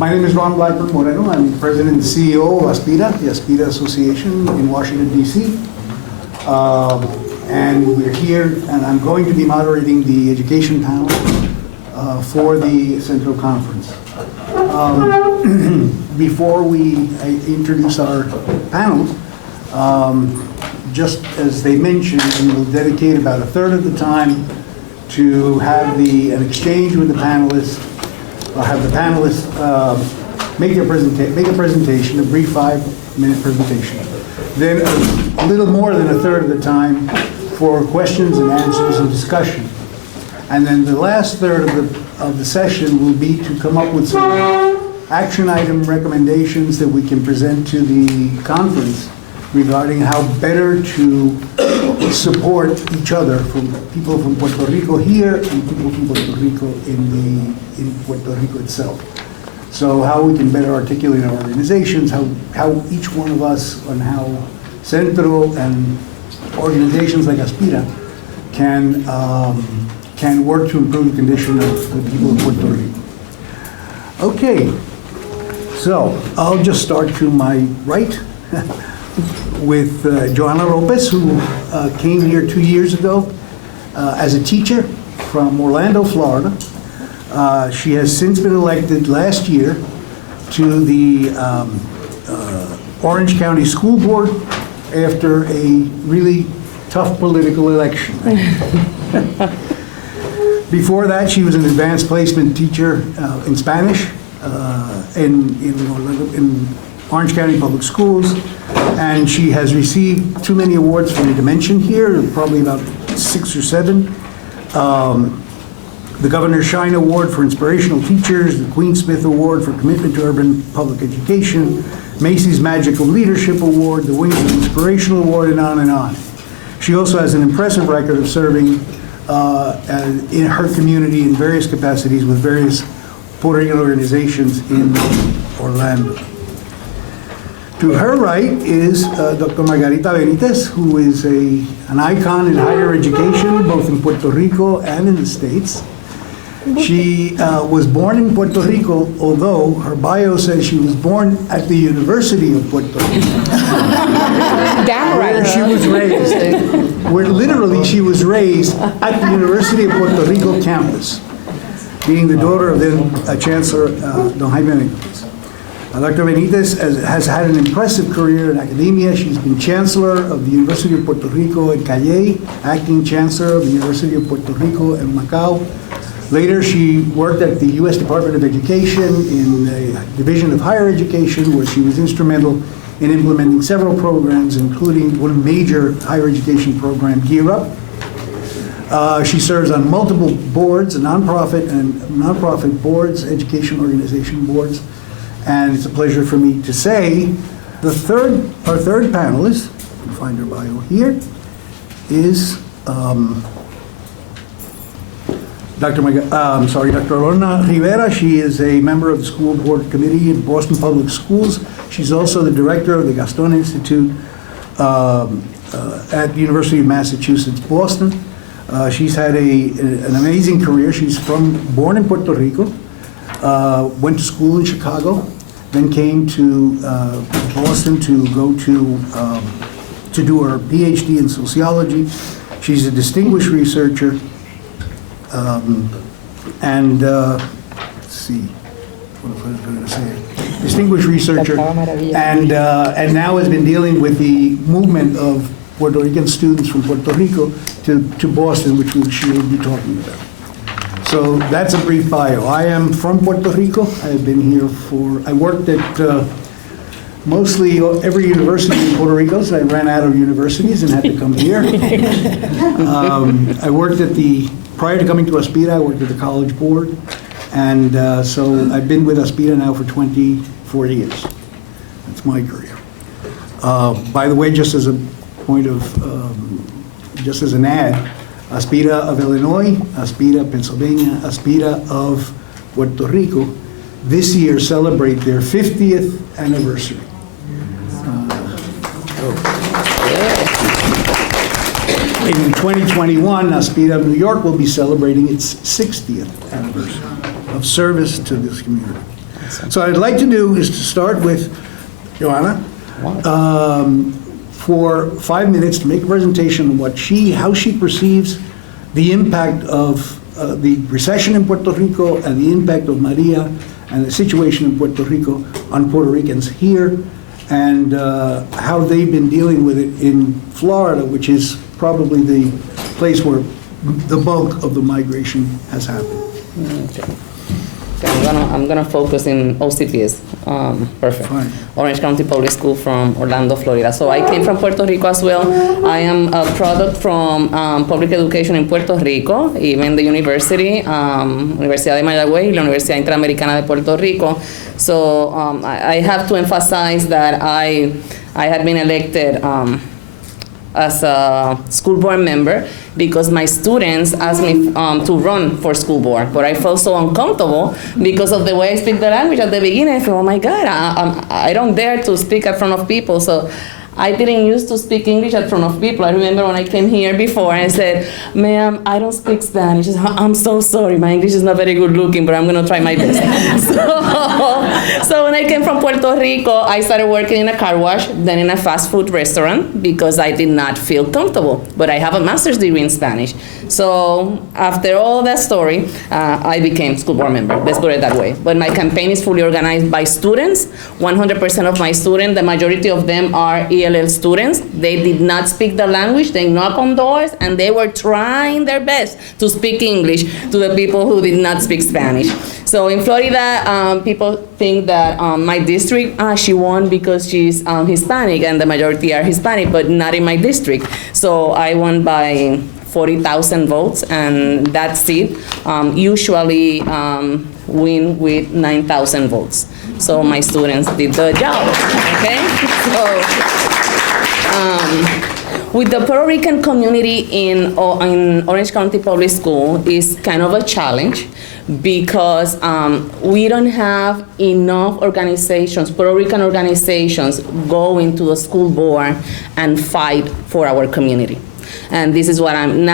My name is Ron Blackburn Moreno. I'm the president and CEO of ASPIRA, the ASPIRA Association in Washington, D.C. And we're here, and I'm going to be moderating the education panel for the Central Conference. Before we introduce our panel, just as they mentioned, we will dedicate about a third of the time to have an exchange with the panelists. I'll have the panelists make a presentation, a brief 5-minute presentation. Then a little more than a third of the time for questions and answers and discussion. And then the last third of the session will be to come up with some action item recommendations that we can present to the conference regarding how better to support each other, from people from Puerto Rico here and people from Puerto Rico in Puerto Rico itself. So how we can better articulate our organizations, how each one of us, and how Centro and organizations like ASPIRA can work to improve the condition of the people of Puerto Rico. Okay, so I'll just start to my right with Johanna López, who came here 2 years ago as a teacher from Orlando, Florida. She has since been elected last year to the Orange County School Board after a really tough political election. Before that, she was an advanced placement teacher in Spanish in Orange County Public Schools, and she has received too many awards for me to mention here, probably about 6 or 7. The Governor Shine Award for Inspirational Teachers, the Queen Smith Award for Commitment to Urban Public Education, Macy's Magical Leadership Award, the Wings of Inspirational Award, and on and on. She also has an impressive record of serving in her community in various capacities with various Puerto Rican organizations in Orlando. To her right is Dr. Margarita Benítez, who is an icon in higher education, both in Puerto Rico and in the States. She was born in Puerto Rico, although her bio says she was born at the University of Puerto Rico. Where she was raised. Where literally she was raised at the University of Puerto Rico campus, being the daughter of then Chancellor Don Jaime Benítez. Dr. Benítez has had an impressive career in academia. She's been Chancellor of the University of Puerto Rico at Calley, Acting Chancellor of the University of Puerto Rico in Macau. Later, she worked at the U.S. Department of Education in the Division of Higher Education, where she was instrumental in implementing several programs, including one major higher education program, Gear Up. She serves on multiple boards, nonprofit boards, education organization boards, and it's a pleasure for me to say our third panelist, you can find her bio here, is Dr. Lorna Rivera. She is a member of the school board committee in Boston Public Schools. She's also the director of the Gastón Institute at the University of Massachusetts, Boston. She's had an amazing career. She's born in Puerto Rico, went to school in Chicago, then came to Boston to go to do her PhD in sociology. She's a distinguished researcher. Let's see, what was I going to say? Distinguished researcher, and now has been dealing with the movement of Puerto Rican students from Puerto Rico to Boston, which she will be talking about. So that's a brief bio. I am from Puerto Rico. I've been here I worked at mostly every university in Puerto Rico, so I ran out of universities and had to come here. I worked prior to coming to ASPIRA, I worked at the College Board, and so I've been with ASPIRA now for 24 years. That's my career. By the way, just as a point of, just as an ad, ASPIRA of Illinois, ASPIRA Pennsylvania, ASPIRA of Puerto Rico, this year celebrate their 50th anniversary. In 2021, ASPIRA of New York will be celebrating its 60th anniversary of service to this community. So what I'd like to do is to start with Johanna for 5 minutes to make a presentation on how she perceives the impact of the recession in Puerto Rico and the impact of Maria and the situation in Puerto Rico on Puerto Ricans here, and how they've been dealing with it in Florida, which is probably the place where the bulk of the migration has happened. Okay. I'm gonna focus in OCPS. Perfect. Fine. Orange County Public School from Orlando, Florida. So I came from Puerto Rico as well. I am a product from public education in Puerto Rico, even the university, Universidad de Mayagüez y la Universidad Interamericana de Puerto Rico. So I have to emphasize that I had been elected as a school board member because my students asked me to run for school board, but I felt so uncomfortable because of the way I speak the language at the beginning. I felt, oh my God, I don't dare to speak in front of people. So I didn't used to speak English in front of people. I remember when I came here before and I said, ma'am, I don't speak Spanish. She said, I'm so sorry, my English is not very good looking, but I'm gonna try my best. So when I came from Puerto Rico, I started working in a car wash, then in a fast food restaurant because I did not feel comfortable. But I have a master's degree in Spanish. So after all that story, I became school board member, let's put it that way. But my campaign is fully organized by students. 100% of my students, the majority of them are ELL students. They did not speak the language, they knock on doors, and they were trying their best to speak English to the people who did not speak Spanish. So in Florida, people think that my district, she won because she's Hispanic, and the majority are Hispanic, but not in my district. So I won by 40,000 votes, and that seat usually win with 9,000 votes. So my students did the job, okay? So, with the Puerto Rican community in Orange County Public School is kind of a challenge because we don't have enough organizations, Puerto Rican organizations, going to the school board and fight for our community. And this is what I'm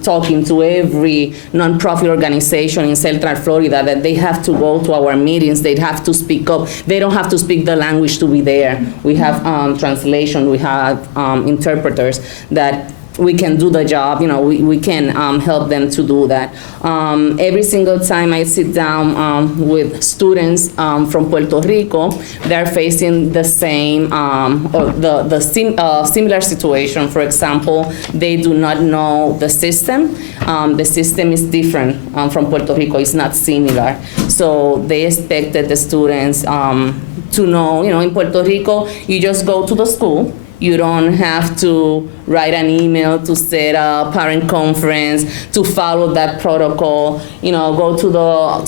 talking to every nonprofit organization in Central Florida, that they have to go to our meetings, they have to speak up. They don't have to speak the language to be there. We have translation, we have interpreters that we can do the job, we can help them to do that. Every single time I sit down with students from Puerto Rico, they're facing the same, or similar situation. For example, they do not know the system. The system is different from Puerto Rico, it's not similar. So they expected the students to know, in Puerto Rico, you just go to the school. You don't have to write an email to set a parent conference, to follow that protocol. Go to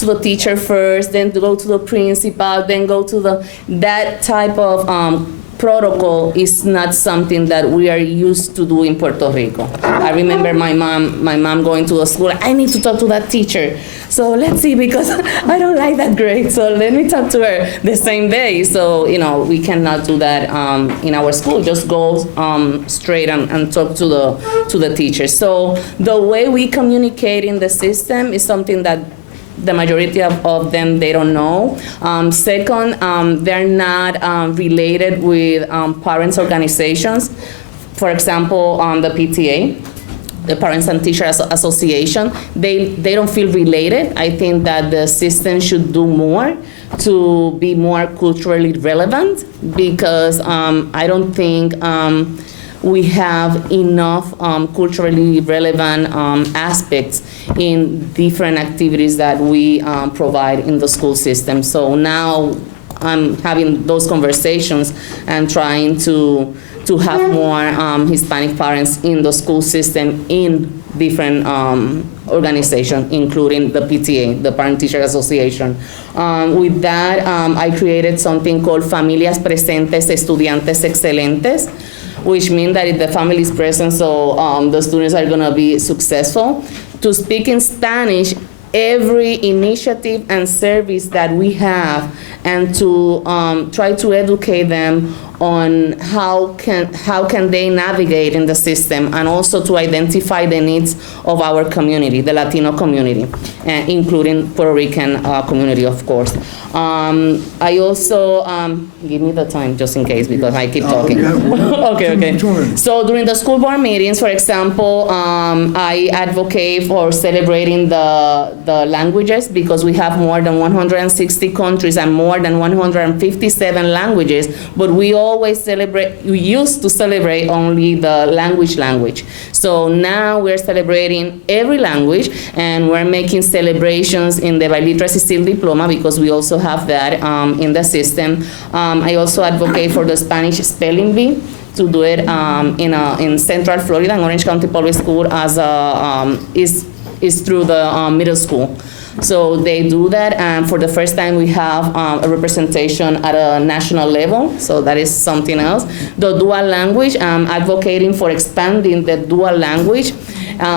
the teacher first, then to go to the principal, then go to that type of protocol is not something that we are used to do in Puerto Rico. I remember my mom going to the school, I need to talk to that teacher. So let's see, because I don't like that grade, so let me talk to her the same day. So, we cannot do that in our school. Just go straight and talk to the teacher. So the way we communicate in the system is something that the majority of them, they don't know. Second, they're not related with parents' organizations. For example, the PTA, the Parents and Teachers Association, they don't feel related. I think that the system should do more to be more culturally relevant, because I don't think we have enough culturally relevant aspects in different activities that we provide in the school system. So now I'm having those conversations and trying to have more Hispanic parents in the school system in different organizations, including the PTA, the Parent Teacher Association. With that, I created something called Familias Presentes, Estudiantes Excelentes, which means that if the family is present, so the students are gonna be successful. To speak in Spanish, every initiative and service that we have, and to try to educate them on how can they navigate in the system, and also to identify the needs of our community, the Latino community, including Puerto Rican community, of course. I also, give me the time just in case, because I keep talking. Okay. So during the school board meetings, for example, I advocate for celebrating the languages, because we have more than 160 countries and more than 157 languages, but we used to celebrate only the language. So now we're celebrating every language, and we're making celebrations in the biliteracy seal diploma, because we also have that in the system. I also advocate for the Spanish spelling bee, to do it in Central Florida, in Orange County Public School, as is through the middle school. So they do that, and for the first time we have a representation at a national level, so that is something else. The dual language, advocating for expanding the dual language.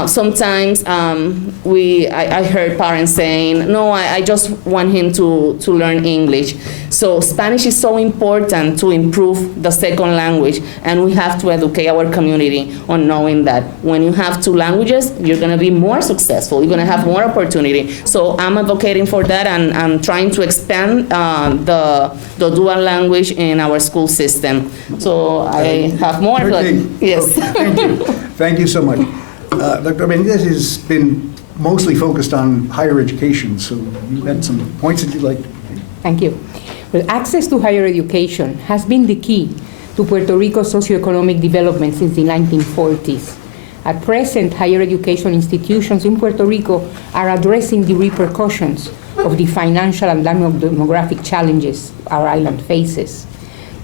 Sometimes I heard parents saying, no, I just want him to learn English. So Spanish is so important to improve the second language, and we have to educate our community on knowing that when you have two languages, you're going to be more successful, you're going to have more opportunity. So I'm advocating for that, and I'm trying to expand the dual language in our school system. So I have more. Yes. Thank you. Thank you so much. Dr. Benítez has been mostly focused on higher education, so you had some points that you'd like to make. Thank you. Well, access to higher education has been the key to Puerto Rico's socioeconomic development since the 1940s. At present, higher education institutions in Puerto Rico are addressing the repercussions of the financial and demographic challenges our island faces.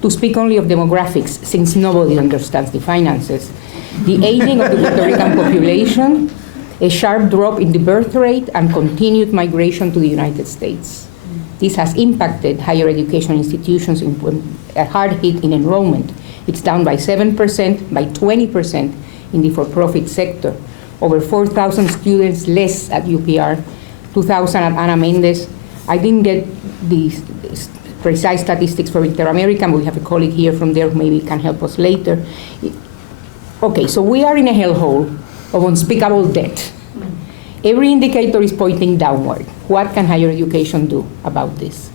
To speak only of demographics, since nobody understands the finances, the aging of the Puerto Rican population, a sharp drop in the birth rate, and continued migration to the United States. This has impacted higher education institutions in a hard hit in enrollment. It's down by 7%, by 20% in the for-profit sector. Over 4,000 students less at UPR, 2,000 at Ana Mendez. I didn't get the precise statistics for Inter-American. We have a colleague here from there who maybe can help us later. Okay, so we are in a hellhole of unspeakable debt. Every indicator is pointing downward. What can higher education do about this?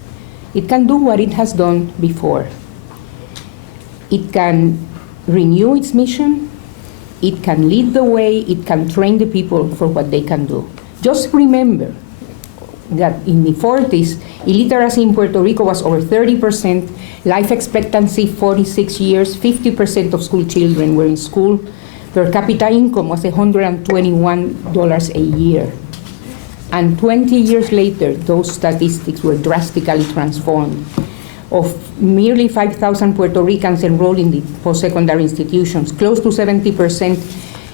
It can do what it has done before. It can renew its mission. It can lead the way. It can train the people for what they can do. Just remember that in the 40s, illiteracy in Puerto Rico was over 30%, life expectancy 46 years, 50% of school children were in school, per capita income was $121 a year. And 20 years later, those statistics were drastically transformed. Of nearly 5,000 Puerto Ricans enrolled in the post-secondary institutions, close to 70%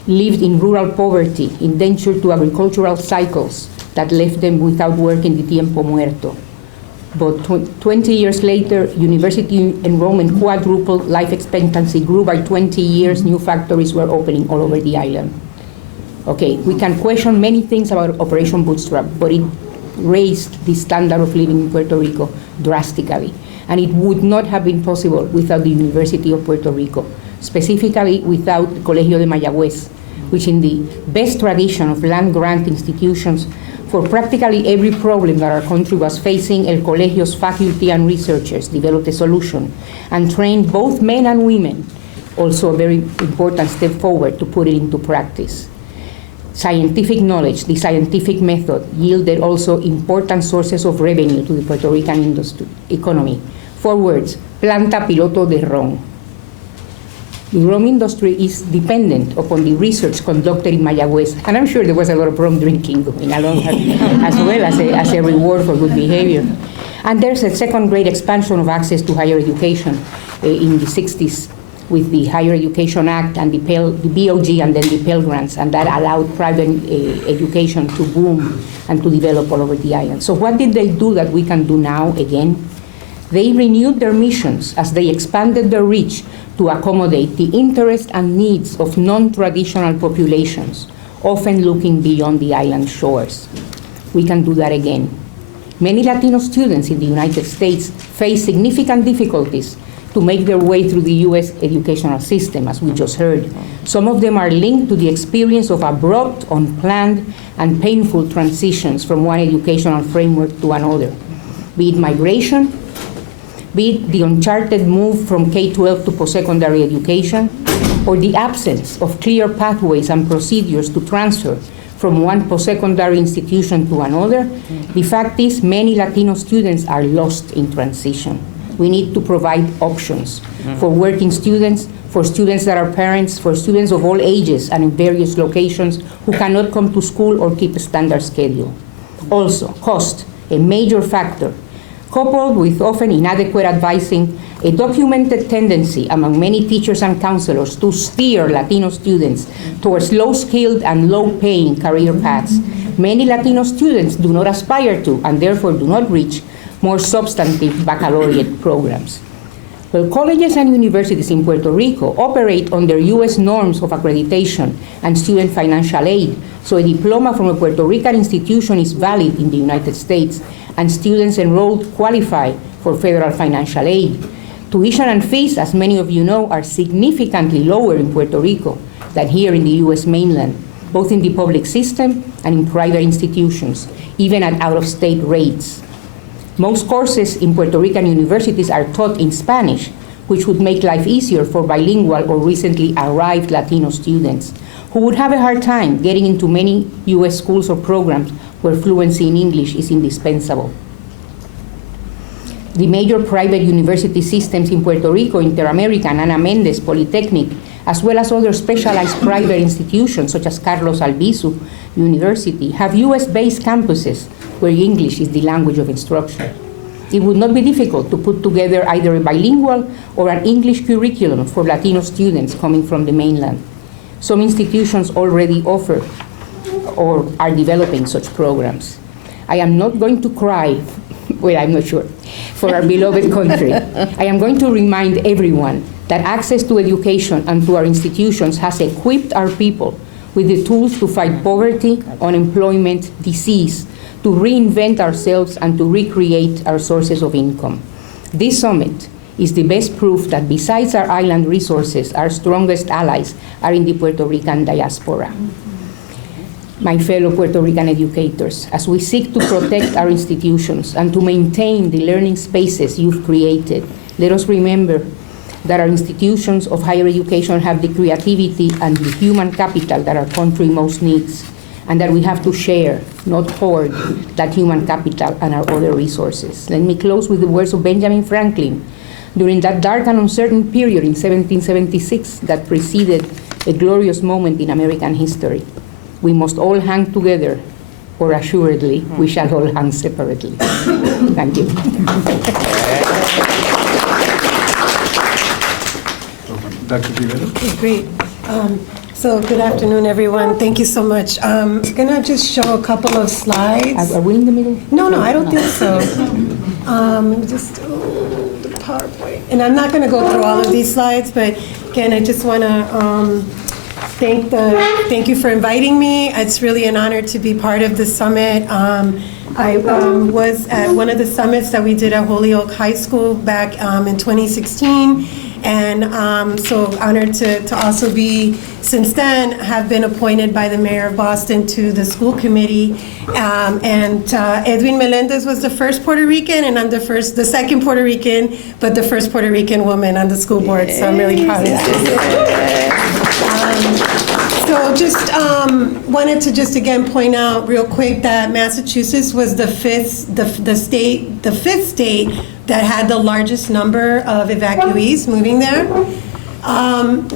lived in rural poverty, indentured to agricultural cycles that left them without work in the tiempo muerto. But 20 years later, university enrollment quadrupled, life expectancy grew by 20 years, new factories were opening all over the island. Okay, we can question many things about Operation Bootstrap, but it raised the standard of living in Puerto Rico drastically. And it would not have been possible without the University of Puerto Rico, specifically without the Colegio de Mayagüez, which in the best tradition of land-grant institutions, for practically every problem that our country was facing, El Colegio's faculty and researchers developed a solution and trained both men and women, also a very important step forward to put it into practice. Scientific knowledge, the scientific method, yielded also important sources of revenue to the Puerto Rican industry, economy. 4 words, planta piloto de ron. The rum industry is dependent upon the research conducted in Mayagüez, and I'm sure there was a lot of rum drinking going along as well as a reward for good behavior. And there's a second great expansion of access to higher education in the 60s with the Higher Education Act and the BOG and then the Pell Grants, and that allowed private education to boom and to develop all over the island. So what did they do that we can do now again? They renewed their missions as they expanded their reach to accommodate the interests and needs of non-traditional populations, often looking beyond the island shores. We can do that again. Many Latino students in the United States face significant difficulties to make their way through the U.S. educational system, as we just heard. Some of them are linked to the experience of abrupt, unplanned, and painful transitions from one educational framework to another, be it migration, be it the uncharted move from K-12 to post-secondary education, or the absence of clear pathways and procedures to transfer from one post-secondary institution to another. The fact is, many Latino students are lost in transition. We need to provide options for working students, for students that are parents, for students of all ages and in various locations who cannot come to school or keep a standard schedule. Also, cost, a major factor, coupled with often inadequate advising, a documented tendency among many teachers and counselors to steer Latino students towards low-skilled and low-paying career paths. Many Latino students do not aspire to, and therefore do not reach, more substantive baccalaureate programs. Well, colleges and universities in Puerto Rico operate under U.S. norms of accreditation and student financial aid, so a diploma from a Puerto Rican institution is valid in the United States, and students enrolled qualify for federal financial aid. Tuition and fees, as many of you know, are significantly lower in Puerto Rico than here in the U.S. mainland, both in the public system and in private institutions, even at out-of-state rates. Most courses in Puerto Rican universities are taught in Spanish, which would make life easier for bilingual or recently arrived Latino students, who would have a hard time getting into many U.S. schools or programs where fluency in English is indispensable. The major private university systems in Puerto Rico, Inter-American, Ana Mendez, Polytechnic, as well as other specialized private institutions such as Carlos Albizu University, have US-based campuses where English is the language of instruction. It would not be difficult to put together either a bilingual or an English curriculum for Latino students coming from the mainland. Some institutions already offer or are developing such programs. I am not going to cry, well, I'm not sure, for our beloved country. I am going to remind everyone that access to education and to our institutions has equipped our people with the tools to fight poverty, unemployment, disease, to reinvent ourselves and to recreate our sources of income. This summit is the best proof that besides our island resources, our strongest allies are in the Puerto Rican diaspora. My fellow Puerto Rican educators, as we seek to protect our institutions and to maintain the learning spaces you've created, let us remember that our institutions of higher education have the creativity and the human capital that our country most needs, and that we have to share, not hoard, that human capital and our other resources. Let me close with the words of Benjamin Franklin. During that dark and uncertain period in 1776 that preceded a glorious moment in American history, we must all hang together, or assuredly, we shall all hang separately. Thank you. Dr. Rivera? Great. So good afternoon, everyone. Thank you so much. I'm going to just show a couple of slides. Are we in the middle? No, I don't think so. Let me just, the PowerPoint. And I'm not going to go through all of these slides, but again, I just want to thank you for inviting me. It's really an honor to be part of the summit. I was at one of the summits that we did at Holyoke High School back in 2016. And so honored to also be, since then, have been appointed by the mayor of Boston to the school committee. Edwin Melendez was the first Puerto Rican, and I'm the second Puerto Rican, but the first Puerto Rican woman on the school board. So I'm really proud of that. So just wanted to just again point out real quick that Massachusetts was the fifth state that had the largest number of evacuees moving there.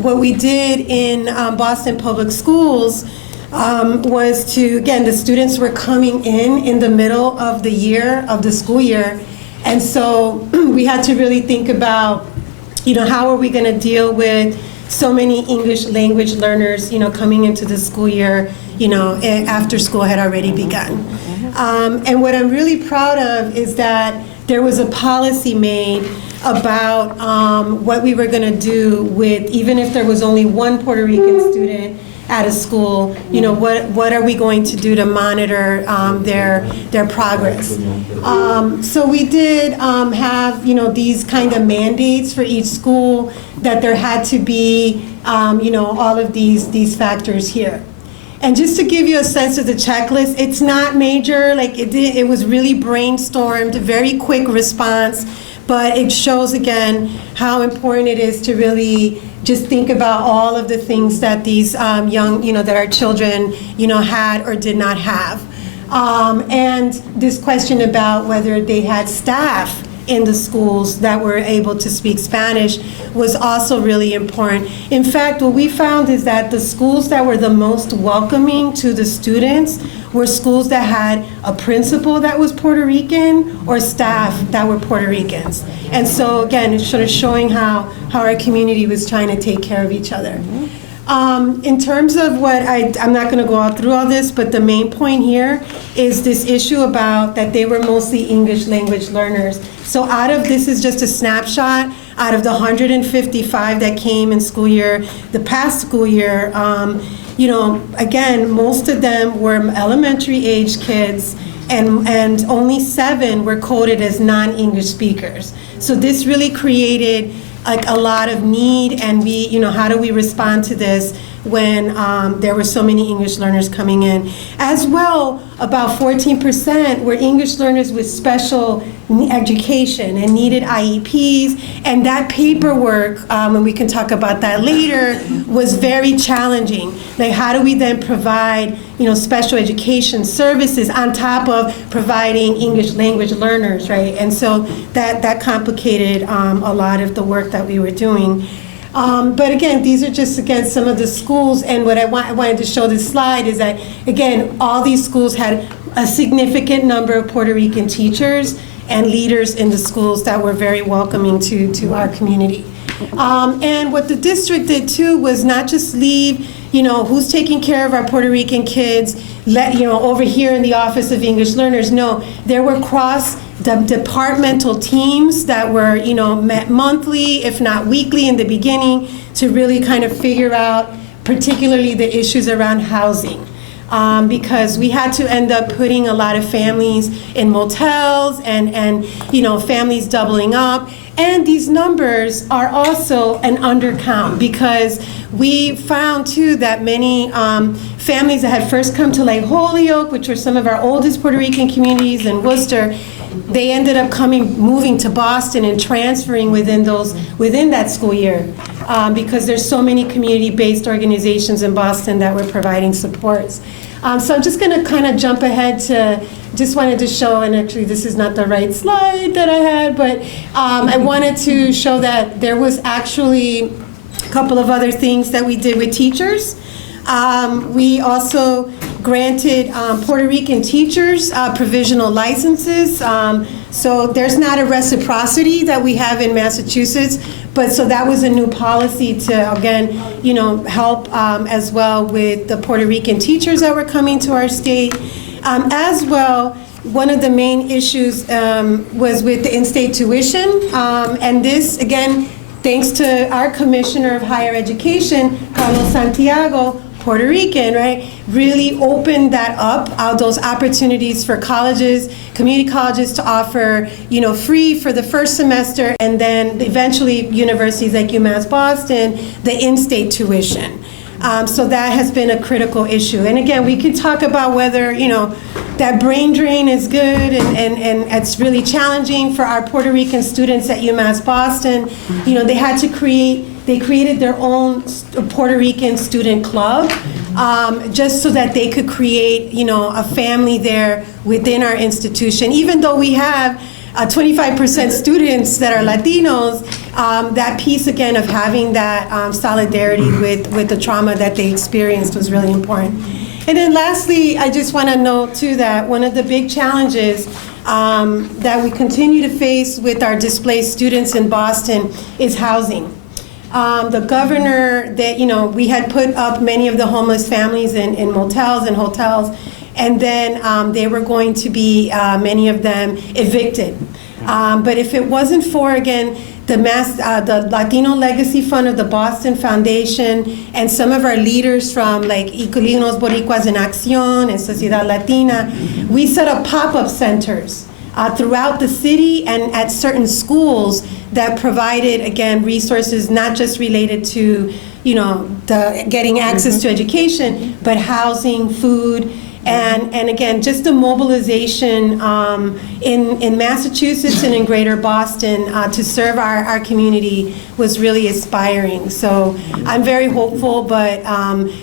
What we did in Boston Public Schools was to, again, the students were coming in the middle of the school year, and so we had to really think about, how are we going to deal with so many English language learners, coming into the school year, after school had already begun. And what I'm really proud of is that there was a policy made about what we were going to do with, even if there was only one Puerto Rican student at a school, what are we going to do to monitor their progress? So we did have, these kind of mandates for each school that there had to be, all of these factors here. And just to give you a sense of the checklist, it's not major, it was really brainstormed, very quick response, but it shows again how important it is to really just think about all of the things that these young, that our children, had or did not have. And this question about whether they had staff in the schools that were able to speak Spanish was also really important. In fact, what we found is that the schools that were the most welcoming to the students were schools that had a principal that was Puerto Rican or staff that were Puerto Ricans. And so again, it's sort of showing how our community was trying to take care of each other. In terms of what I'm not going to go through all this, but the main point here is this issue about that they were mostly English language learners. So this is just a snapshot, out of the 155 that came in the past school year, again, most of them were elementary age kids, and only 7 were coded as non-English speakers. So this really created a lot of need, and how do we respond to this when there were so many English learners coming in? As well, about 14% were English learners with special education and needed IEPs, and that paperwork, and we can talk about that later, was very challenging. Like, how do we then provide special education services on top of providing English language learners, right? And so that complicated a lot of the work that we were doing. But again, these are just, some of the schools, and what I wanted to show this slide is that, again, all these schools had a significant number of Puerto Rican teachers and leaders in the schools that were very welcoming to our community. And what the district did too was not just leave, who's taking care of our Puerto Rican kids, over here in the Office of English Learners. No, there were departmental teams that were, met monthly, if not weekly in the beginning, to really kind of figure out particularly the issues around housing. Because we had to end up putting a lot of families in motels and families doubling up. And these numbers are also an undercount, because we found too that many families that had first come to Lake Holyoke, which were some of our oldest Puerto Rican communities in Worcester, they ended up moving to Boston and transferring within that school year, because there's so many community-based organizations in Boston that were providing supports. So I'm just going to kind of jump ahead just wanted to show, and actually this is not the right slide that I had, but I wanted to show that there was actually a couple of other things that we did with teachers. We also granted Puerto Rican teachers provisional licenses. So there's not a reciprocity that we have in Massachusetts, but so that was a new policy to, again, help as well with the Puerto Rican teachers that were coming to our state. As well, one of the main issues was with the in-state tuition, and this, again, thanks to our Commissioner of Higher Education, Carlos Santiago, Puerto Rican, right, really opened that up, those opportunities for colleges, community colleges to offer, free for the first semester, and then eventually universities like UMass Boston, the in-state tuition. So that has been a critical issue. And again, we could talk about whether, that brain drain is good and it's really challenging for our Puerto Rican students at UMass Boston. They created their own Puerto Rican student club just so that they could create, a family there within our institution. Even though we have 25% students that are Latinos, that piece, again, of having that solidarity with the trauma that they experienced was really important. And then lastly, I just want to note, too, that one of the big challenges that we continue to face with our displaced students in Boston is housing. The governor, we had put up many of the homeless families in motels and hotels, and then they were going to be, many of them, evicted. But if it wasn't for, again, the Latino Legacy Fund of the Boston Foundation, and some of our leaders from like Icolinos Boricuas en Acción and Sociedad Latina, we set up pop-up centers throughout the city and at certain schools that provided, again, resources not just related to, getting access to education, but housing, food, and again, just the mobilization in Massachusetts and in Greater Boston to serve our community was really inspiring. So I'm very hopeful, but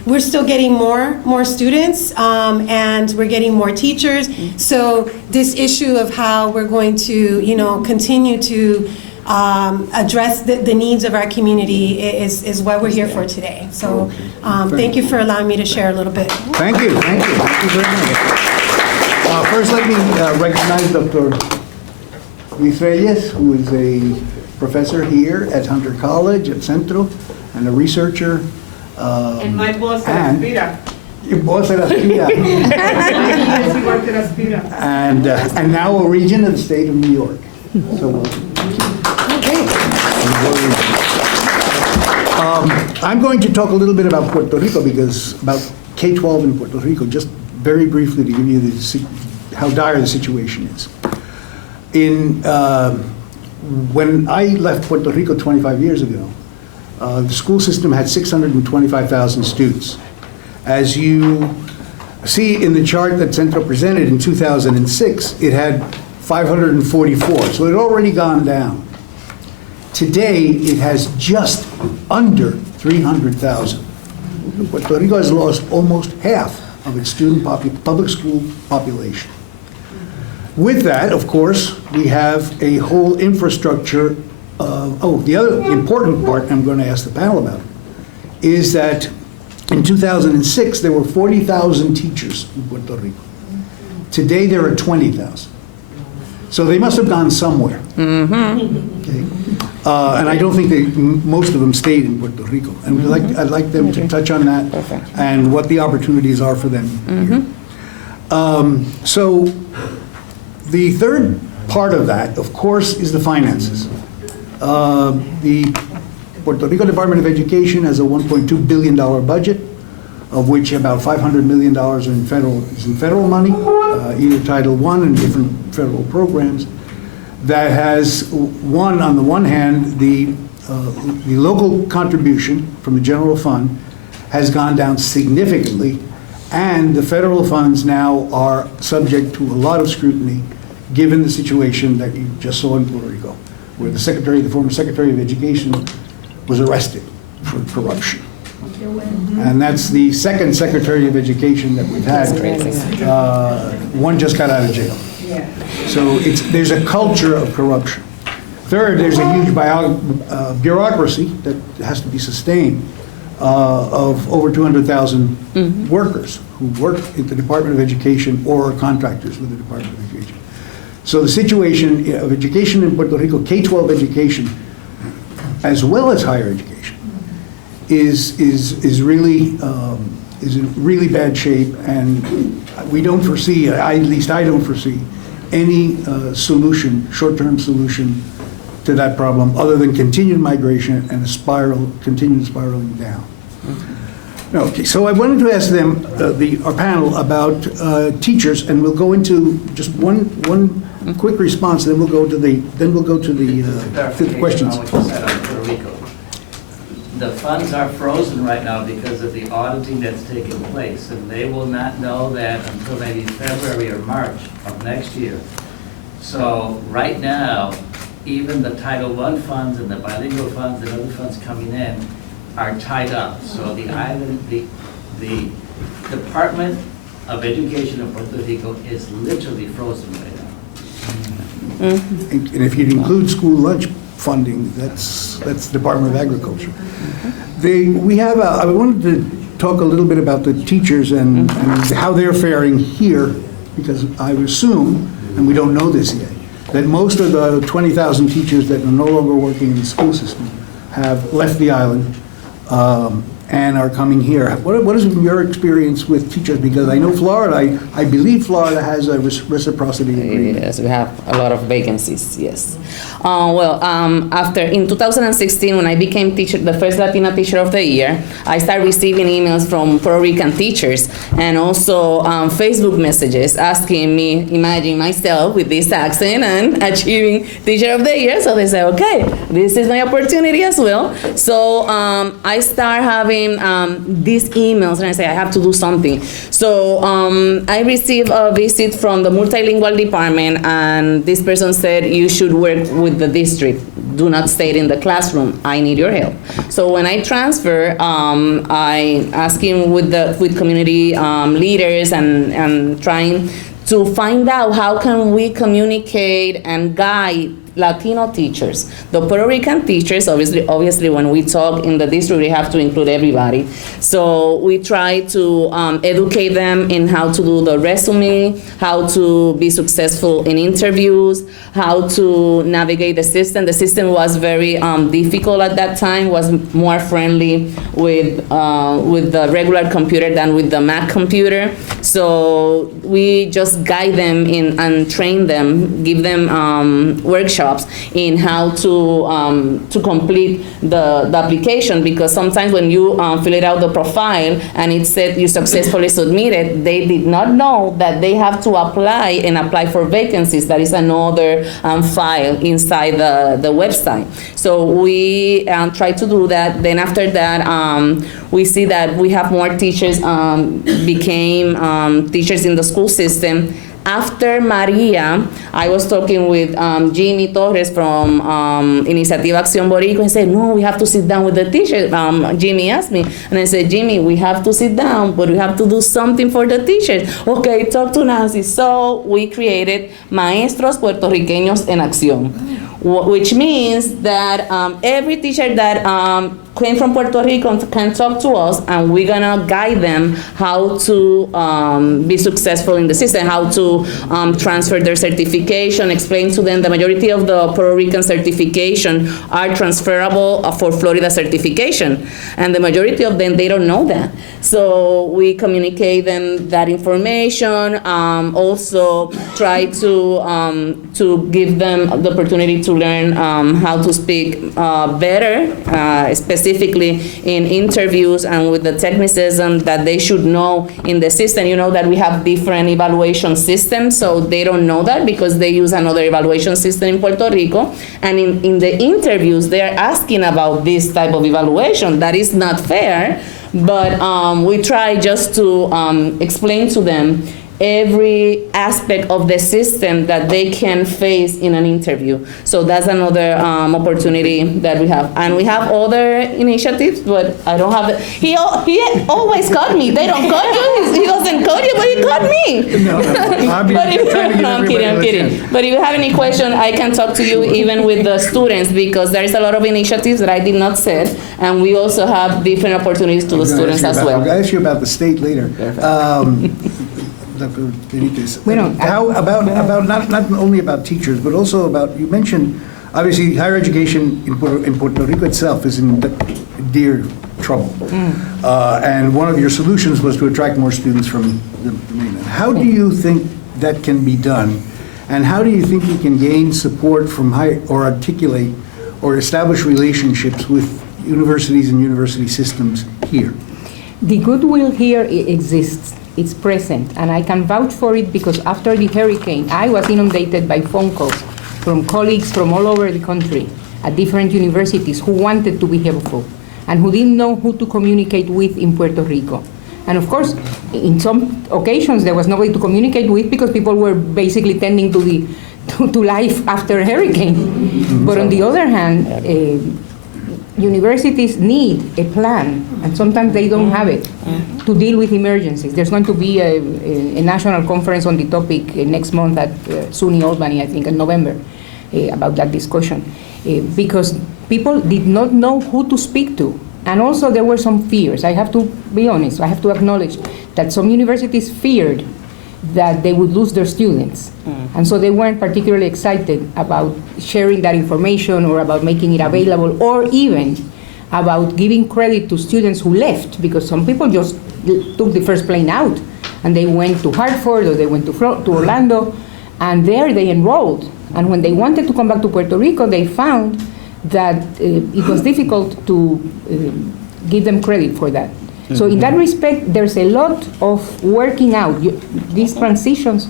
we're still getting more students, and we're getting more teachers. So this issue of how we're going to, continue to address the needs of our community is what we're here for today. So thank you for allowing me to share a little bit. Thank you very much. First, let me recognize Dr. Luis Reyes, who is a professor here at Hunter College at Centro and a researcher. And my boss at ASPIRA. Your boss at ASPIRA. Yes, he worked at ASPIRA. And now a regent of the state of New York. So I'm going to talk a little bit about Puerto Rico, about K-12 in Puerto Rico, just very briefly to give you how dire the situation is. When I left Puerto Rico 25 years ago, the school system had 625,000 students. As you see in the chart that Centro presented in 2006, it had 544, so it had already gone down. Today, it has just under 300,000. Puerto Rico has lost almost half of its public school population. With that, of course, we have a whole infrastructure of, the other important part I'm going to ask the panel about is that in 2006, there were 40,000 teachers in Puerto Rico. Today, there are 20,000. So they must have gone somewhere. Okay. And I don't think most of them stayed in Puerto Rico. And I'd like them to touch on that and what the opportunities are for them here. So the third part of that, of course, is the finances. The Puerto Rico Department of Education has a $1.2 billion budget, of which about $500 million is in federal money, either Title I and different federal programs. That has, on the one hand, the local contribution from the general fund has gone down significantly, and the federal funds now are subject to a lot of scrutiny, given the situation that you just saw in Puerto Rico, where the former Secretary of Education was arrested for corruption. And that's the second Secretary of Education that we've had. One just got out of jail. So there's a culture of corruption. Third, there's a huge bureaucracy that has to be sustained of over 200,000 workers who work at the Department of Education or are contractors with the Department of Education. So the situation of education in Puerto Rico, K-12 education, as well as higher education, is really in really bad shape, and we don't foresee, at least I don't foresee, any short-term solution to that problem other than continued migration and continued spiraling down. Okay, so I wanted to ask them, our panel, about teachers, and we'll go into just one quick response, then we'll go to the questions. On what you said on Puerto Rico. The funds are frozen right now because of the auditing that's taking place, and they will not know that until maybe February or March of next year. So right now, even the Title I funds and the bilingual funds and other funds coming in are tied up. So the Department of Education of Puerto Rico is literally frozen right now. And if you include school lunch funding, that's the Department of Agriculture. I wanted to talk a little bit about the teachers and how they're faring here, because I assume, and we don't know this yet, that most of the 20,000 teachers that are no longer working in the school system have left the island and are coming here. What has been your experience with teachers? Because I know Florida, I believe Florida has a reciprocity agreement. Yes, we have a lot of vacancies, yes. In 2016, when I became teacher, the first Latina teacher of the year, I started receiving emails from Puerto Rican teachers and also Facebook messages asking me, imagine myself with this accent and achieving teacher of the year. So they say, okay, this is my opportunity as well. So I start having these emails and I say, I have to do something. So I received a visit from the multilingual department, and this person said, you should work with the district. Do not stay in the classroom. I need your help. So when I transfer, I ask him with community leaders and trying to find out how can we communicate and guide Latino teachers. The Puerto Rican teachers, obviously when we talk in the district, we have to include everybody. So we try to educate them in how to do the resume, how to be successful in interviews, how to navigate the system. The system was very difficult at that time, was more friendly with the regular computer than with the Mac computer. So we just guide them in and train them, give them workshops in how to complete the application, because sometimes when you fill it out the profile and it said you successfully submitted, they did not know that they have to apply for vacancies. That is another file inside the website. So we try to do that. Then after that, we see that we have more teachers became teachers in the school system. After Maria, I was talking with Jimmy Torres from Iniciativa Acción Boricua and said, no, we have to sit down with the teachers. Jimmy asked me, and I said, Jimmy, we have to sit down, but we have to do something for the teachers. Okay, talk to Nancy. So we created Maestros Puertorriqueños en Acción, which means that every teacher that came from Puerto Rico can talk to us, and we're gonna guide them how to be successful in the system, how to transfer their certification, explain to them the majority of the Puerto Rican certification are transferable for Florida certification, and the majority of them, they don't know that. So we communicate them that information, also try to give them the opportunity to learn how to speak better, specifically in interviews and with the technicism that they should know in the system. You know that we have different evaluation systems, so they don't know that because they use another evaluation system in Puerto Rico. And in the interviews, they are asking about this type of evaluation. That is not fair, but we try just to explain to them every aspect of the system that they can face in an interview. So that's another opportunity that we have. And we have other initiatives, but I don't have it. He always caught me. They don't call you. He doesn't call you, but he caught me. No, I'm kidding. But if you have any question, I can talk to you even with the students, because there is a lot of initiatives that I did not say, and we also have different opportunities to the students as well. I'm going to ask you about the state later. Benítez. How about not only about teachers, but also about, you mentioned, obviously, higher education in Puerto Rico itself is in dear trouble. And one of your solutions was to attract more students from the mainland. How do you think that can be done? And how do you think you can gain support from or articulate or establish relationships with universities and university systems here? The goodwill here exists. It's present, and I can vouch for it because after the hurricane, I was inundated by phone calls from colleagues from all over the country at different universities who wanted to be helpful and who didn't know who to communicate with in Puerto Rico. And of course, in some occasions, there was nobody to communicate with because people were basically tending to life after a hurricane. But on the other hand, universities need a plan, and sometimes they don't have it to deal with emergencies. There's going to be a national conference on the topic next month at SUNY Albany, I think, in November, about that discussion, because people did not know who to speak to. And also there were some fears. I have to be honest, I have to acknowledge that some universities feared that they would lose their students. And so they weren't particularly excited about sharing that information or about making it available or even about giving credit to students who left, because some people just took the first plane out and they went to Hartford or they went to Orlando, and there they enrolled. And when they wanted to come back to Puerto Rico, they found that it was difficult to give them credit for that. So in that respect, there's a lot of working out. These transitions,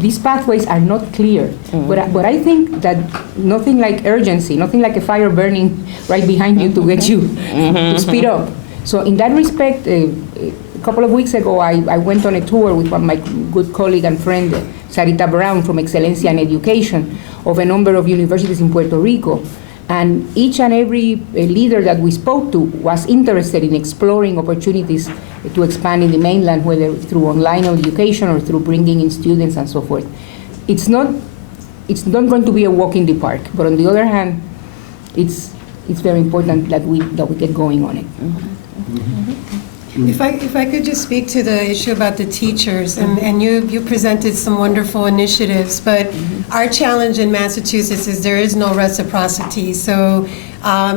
these pathways are not clear. But I think that nothing like urgency, nothing like a fire burning right behind you to get you to speed up. So in that respect, a couple of weeks ago, I went on a tour with one of my good colleague and friend, Sarita Brown from Excelencia in Education, of a number of universities in Puerto Rico. And each and every leader that we spoke to was interested in exploring opportunities to expand in the mainland, whether through online education or through bringing in students and so forth. It's not going to be a walk in the park, but on the other hand, it's very important that we get going on it. If I could just speak to the issue about the teachers, and you presented some wonderful initiatives, but our challenge in Massachusetts is there is no reciprocity. So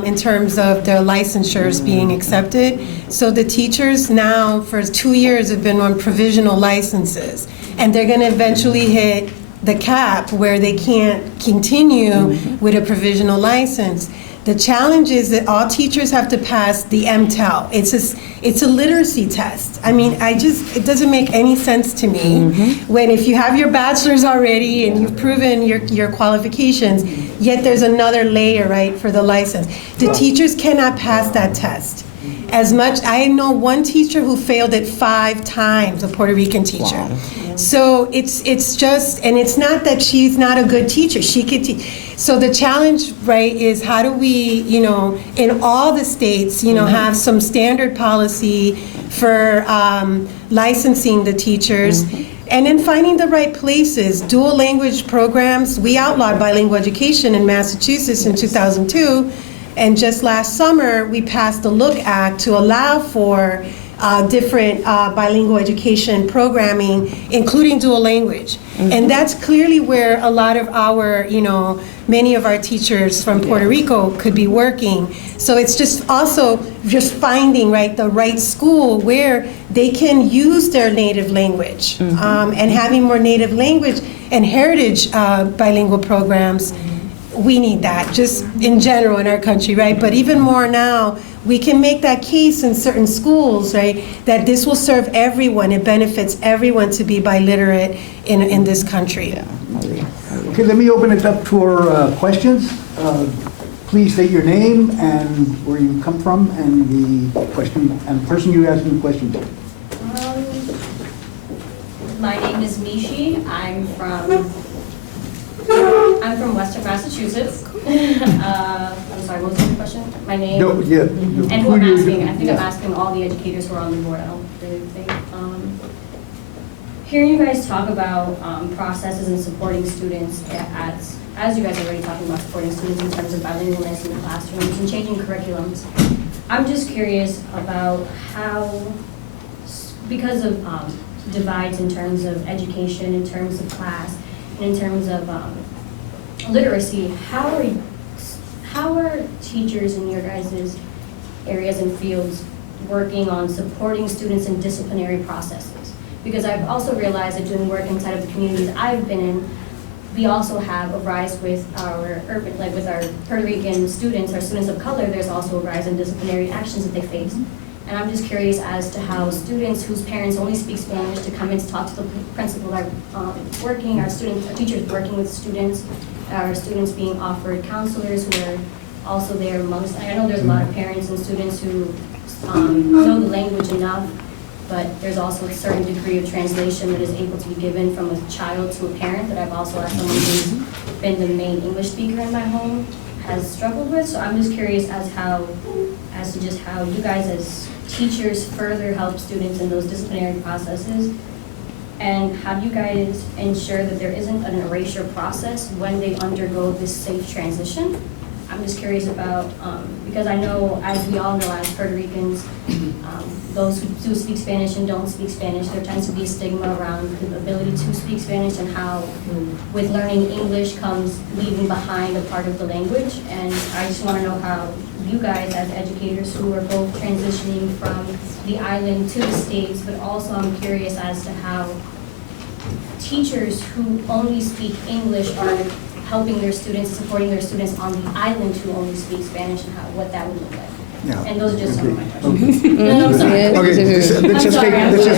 in terms of their licensures being accepted, so the teachers now for 2 years have been on provisional licenses, and they're going to eventually hit the cap where they can't continue with a provisional license. The challenge is that all teachers have to pass the MTEL. It's a literacy test. I mean, it doesn't make any sense to me when if you have your bachelor's already and you've proven your qualifications, yet there's another layer, right, for the license. The teachers cannot pass that test. I know one teacher who failed it 5 times, a Puerto Rican teacher. Wow. So it's just, and it's not that she's not a good teacher. She could teach. So the challenge, right, is how do we, in all the states, have some standard policy for licensing the teachers, and then finding the right places. Dual language programs. We outlawed bilingual education in Massachusetts in 2002. And just last summer, we passed the Look Act to allow for different bilingual education programming, including dual language. And that's clearly where a lot of our, many of our teachers from Puerto Rico could be working. So it's just also just finding, right, the right school where they can use their native language and having more native language and heritage bilingual programs. We need that, just in general in our country, right? But even more now, we can make that case in certain schools, right? That this will serve everyone. It benefits everyone to be biliterate in this country. Okay, let me open it up for questions. Please state your name and where you come from and the question and the person you're asking the question to. My name is Mishi. I'm from Western Massachusetts. I'm sorry, what was the question? My name? No, yeah. And who I'm asking, I think I'm asking all the educators who are on the board. I don't really think. Hearing you guys talk about processes and supporting students, as you guys are already talking about supporting students in terms of bilingualness in the classrooms and changing curriculums, I'm just curious about how, because of divides in terms of education, in terms of class, in terms of literacy, how are teachers in your guys' areas and fields working on supporting students in disciplinary processes? Because I've also realized that doing work inside of the communities I've been in, we also have a rise with our urban, like with our Puerto Rican students, our students of color, there's also a rise in disciplinary actions that they face. And I'm just curious as to how students whose parents only speak Spanish to come in to talk to the principal that are working, our teachers working with students, our students being offered counselors who are also there amongst, I know there's a lot of parents and students who know the language enough, but there's also a certain degree of translation that is able to be given from a child to a parent that I've also, as someone who's been the main English speaker in my home, has struggled with. So I'm just curious as to just how you guys as teachers further help students in those disciplinary processes, and how do you guys ensure that there isn't an erasure process when they undergo this safe transition? I'm just curious about, because I know, as we all know, as Puerto Ricans, those who do speak Spanish and don't speak Spanish, there tends to be a stigma around the ability to speak Spanish and how with learning English comes leaving behind a part of the language. And I just want to know how you guys as educators who are both transitioning from the island to the States, but also I'm curious as to how teachers who only speak English are helping their students, supporting their students on the island who only speak Spanish, and what that would look like. Yeah. And those are just some of my questions. No, I'm sorry. Okay, let's just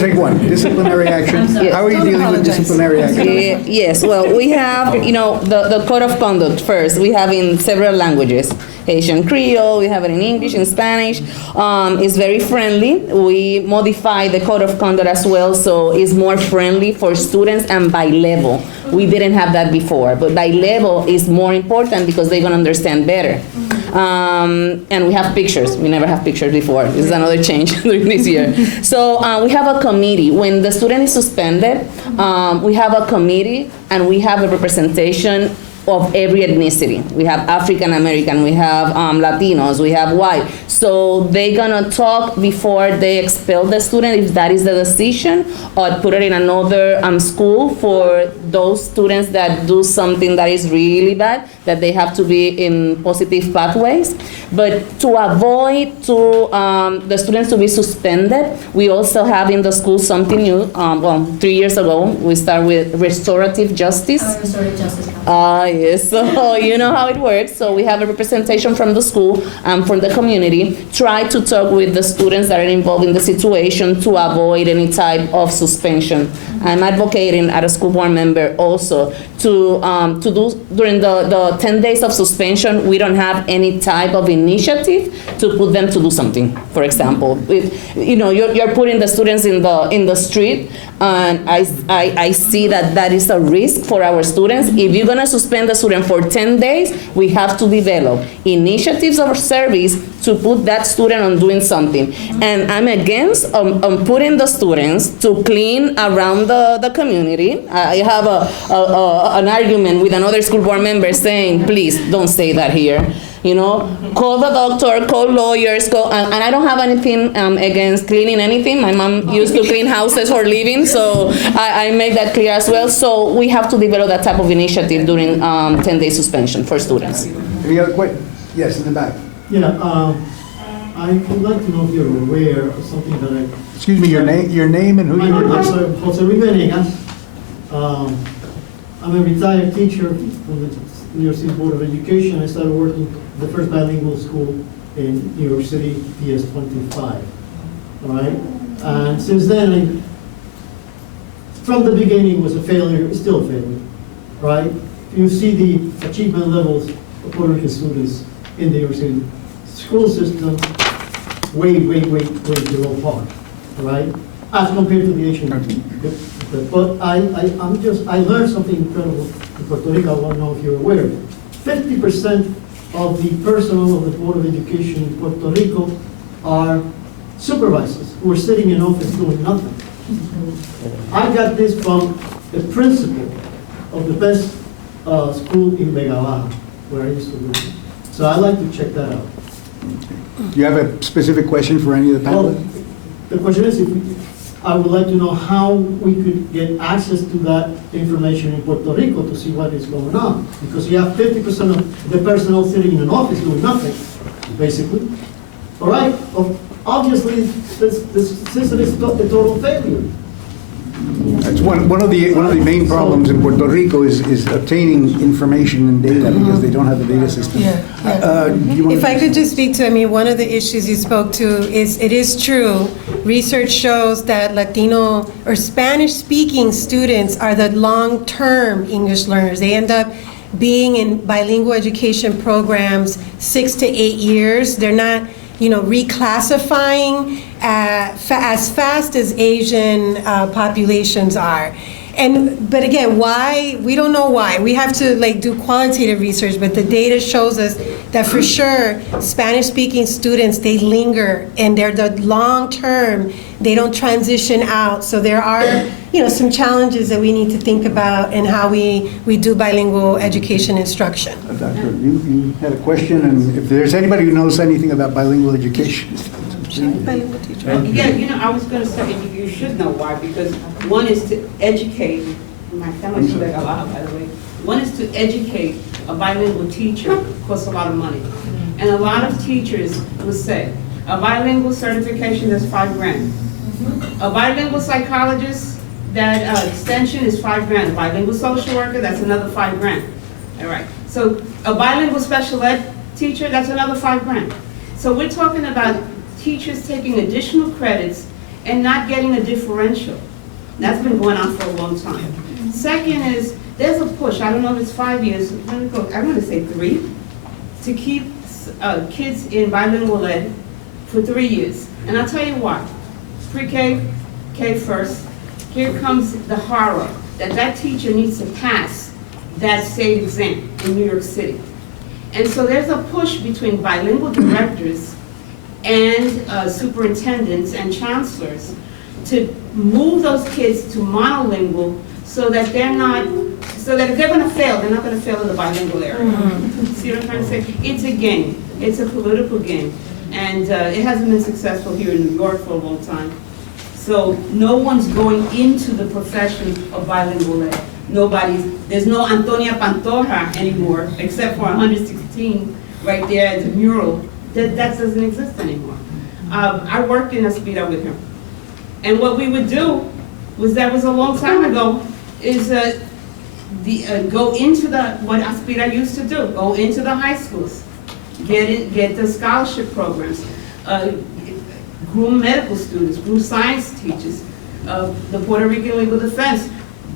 take one. Disciplinary action. I'm sorry. How are you Don't dealing with apologize. disciplinary action? Yes, well, we have, the code of conduct first. We have in several languages. Haitian Creole, we have it in English, in Spanish. It's very friendly. We modify the code of conduct as well, so it's more friendly for students and by level. We didn't have that before, but by level is more important because they're gonna understand better. And we have pictures. We never have pictures before. This is another change during this year. So we have a committee. When the student is suspended, we have a committee and we have a representation of every ethnicity. We have African American, we have Latinos, we have white. So they're gonna talk before they expel the student, if that is the decision, or put it in another school for those students that do something that is really bad, that they have to be in positive pathways. But to avoid the students to be suspended, we also have in the school something new. 3 years ago, we start with restorative justice. Restorative justice council. Yes, so you know how it works. So we have a representation from the school and from the community, try to talk with the students that are involved in the situation to avoid any type of suspension. I'm advocating as a school board member also to do, during the 10 days of suspension, we don't have any type of initiative to put them to do something. For example, you're putting the students in the street, and I see that is a risk for our students. If you're gonna suspend the student for 10 days, we have to develop initiatives of service to put that student on doing something. And I'm against putting the students to clean around the community. I have an argument with another school board member saying, please don't say that here. Call the doctor, call lawyers, and I don't have anything against cleaning anything. My mom used to clean houses for a living, so I make that clear as well. So we have to develop that type of initiative during 10-day suspension for students. Any other questions? Yes, in the back. Yeah, I would like to know if you're aware of something that I... Excuse me, your name and who you are? Jose Rivera. I'm a retired teacher from the New York City Board of Education. I started working at the first bilingual school in New York City, PS 25. All right? And since then, from the beginning, was a failure, it's still a failure. Right? You see the achievement levels of Puerto Rican students in the New York City school system way below par, right? As compared to the Asian. But I learned something incredible in Puerto Rico. I want to know if you're aware. 50% of the personnel of the Board of Education in Puerto Rico are supervisors who are sitting in office doing nothing. I got this from the principal of the best school in Vega Baja, where I used to work. So I'd like to check that out. Do you have a specific question for any of the Well, panelists? the question is, I would like to know how we could get access to that information in Puerto Rico to see what is going on. Because you have 50% of the personnel sitting in an office doing nothing, basically. All right, obviously, this system is a total failure. That's one of the main problems in Puerto Rico is obtaining information and data because they don't have the data system. If I could just speak to, one of the issues you spoke to is, it is true, research shows that Latino or Spanish-speaking students are the long-term English learners. They end up being in bilingual education programs 6 to 8 years. They're not reclassifying as fast as Asian populations are. But again, why? We don't know why. We have to like do qualitative research, but the data shows us that for sure, Spanish-speaking students, they linger, and they're the long term. They don't transition out. So there are, some challenges that we need to think about in how we do bilingual education instruction. Doctor, you had a question, and if there's anybody who knows anything about bilingual education. Bilingual teacher. Yeah, I was gonna say, you should know why, because one is to educate, my family should like a lot, by the way. One is to educate a bilingual teacher, costs a lot of money. And a lot of teachers will say, a bilingual certification is $5,000. A bilingual psychologist, that extension is $5,000. A bilingual social worker, that's another $5,000. All right, so a bilingual special ed teacher, that's another $5,000. So we're talking about teachers taking additional credits and not getting a differential. That's been going on for a long time. Second is, there's a push, I don't know if it's 5 years, I'm gonna say 3, to keep kids in bilingual ed for 3 years. And I'll tell you why. Pre-K, K first, here comes the horror that teacher needs to pass that state exam in New York City. And so there's a push between bilingual directors and superintendents and chancellors to move those kids to monolingual so that if they're gonna fail, they're not gonna fail in the bilingual area. See what I'm trying to say? It's a game, it's a political game. And it hasn't been successful here in New York for a long time. So no one's going into the profession of bilingual ed. There's no Antonia Pantoja anymore, except for 116 right there at the mural. That doesn't exist anymore. I worked in ASPIRA with him. And what we would do was a long time ago, is go into what ASPIRA used to do, go into the high schools, get the scholarship programs, groom medical students, groom science teachers, the Puerto Rican legal defense,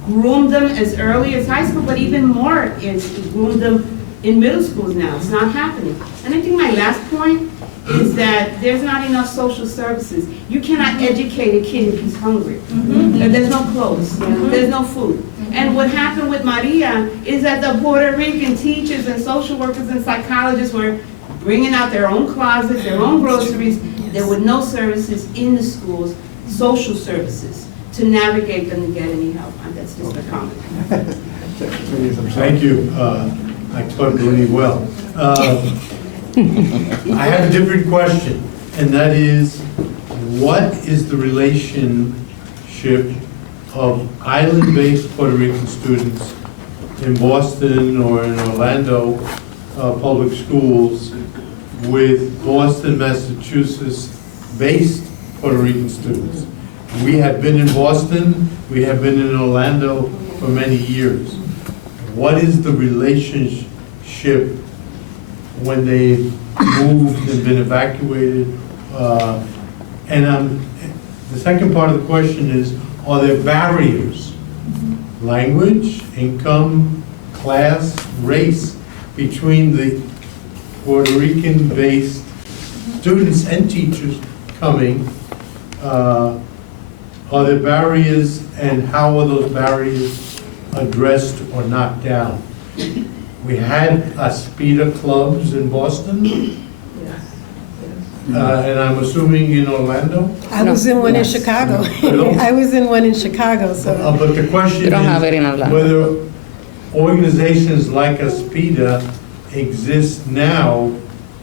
groom them as early as high school, but even more is groom them in middle schools now. It's not happening. And I think my last point is that there's not enough social services. You cannot educate a kid if he's hungry. There's no clothes, there's no food. And what happened with Maria is that the Puerto Rican teachers and social workers and psychologists were bringing out their own closets, their own groceries. There were no services in the schools, social services, to navigate them to get any help. And that's just a comment. Thank you. I explained really well. I have a different question, and that is, what is the relationship of island-based Puerto Rican students in Boston or in Orlando public schools with Boston, Massachusetts-based Puerto Rican students? We have been in Boston, we have been in Orlando for many years. What is the relationship when they've moved and been evacuated? The second part of the question is, are there barriers, language, income, class, race, between the Puerto Rican-based students and teachers coming? Are there barriers, and how are those barriers addressed or knocked down? We had ASPIRA clubs in Boston, and I'm assuming in Orlando. I was in one in Chicago. I was in one in Chicago, so. But the question We don't have it in is Orlando. whether organizations like ASPIRA exist now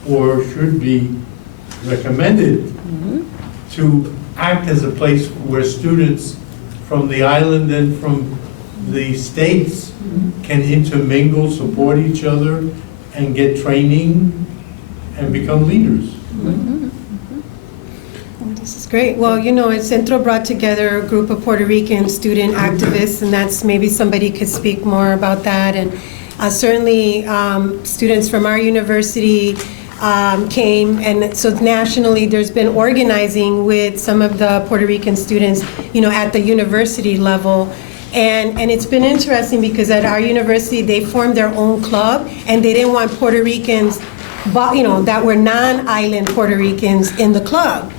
or should be recommended to act as a place where students from the island and from the states can intermingle, support each other, and get training and become leaders. This is great. Well, Centro brought together a group of Puerto Rican student activists, and that's maybe somebody could speak more about that. And certainly students from our university came, and so nationally there's been organizing with some of the Puerto Rican students, at the university level. And it's been interesting because at our university, they formed their own club, and they didn't want Puerto Ricans, that were non-island Puerto Ricans in the club.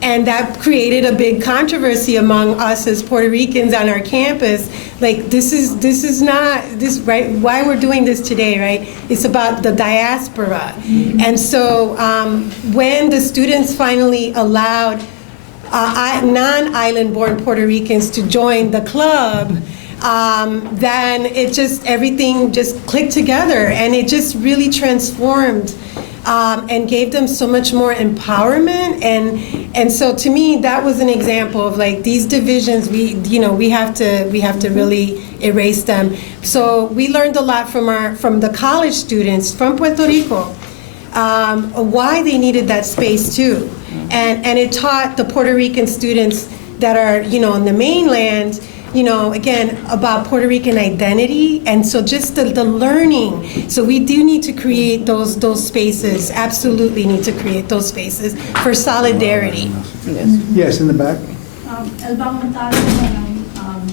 And that created a big controversy among us as Puerto Ricans on our campus. Like, this is not, this, right, why we're doing this today, right? It's about the diaspora. And so when the students finally allowed non-island born Puerto Ricans to join the club, then it just, everything just clicked together, and it just really transformed and gave them so much more empowerment. And so to me, that was an example of like these divisions, we have to really erase them. So we learned a lot from the college students from Puerto Rico, why they needed that space too. And it taught the Puerto Rican students that are, in the mainland, again, about Puerto Rican identity. And so just the learning. So we do need to create those spaces, absolutely need to create those spaces for solidarity. Yes, in the back. Elba Montalvo, and I'm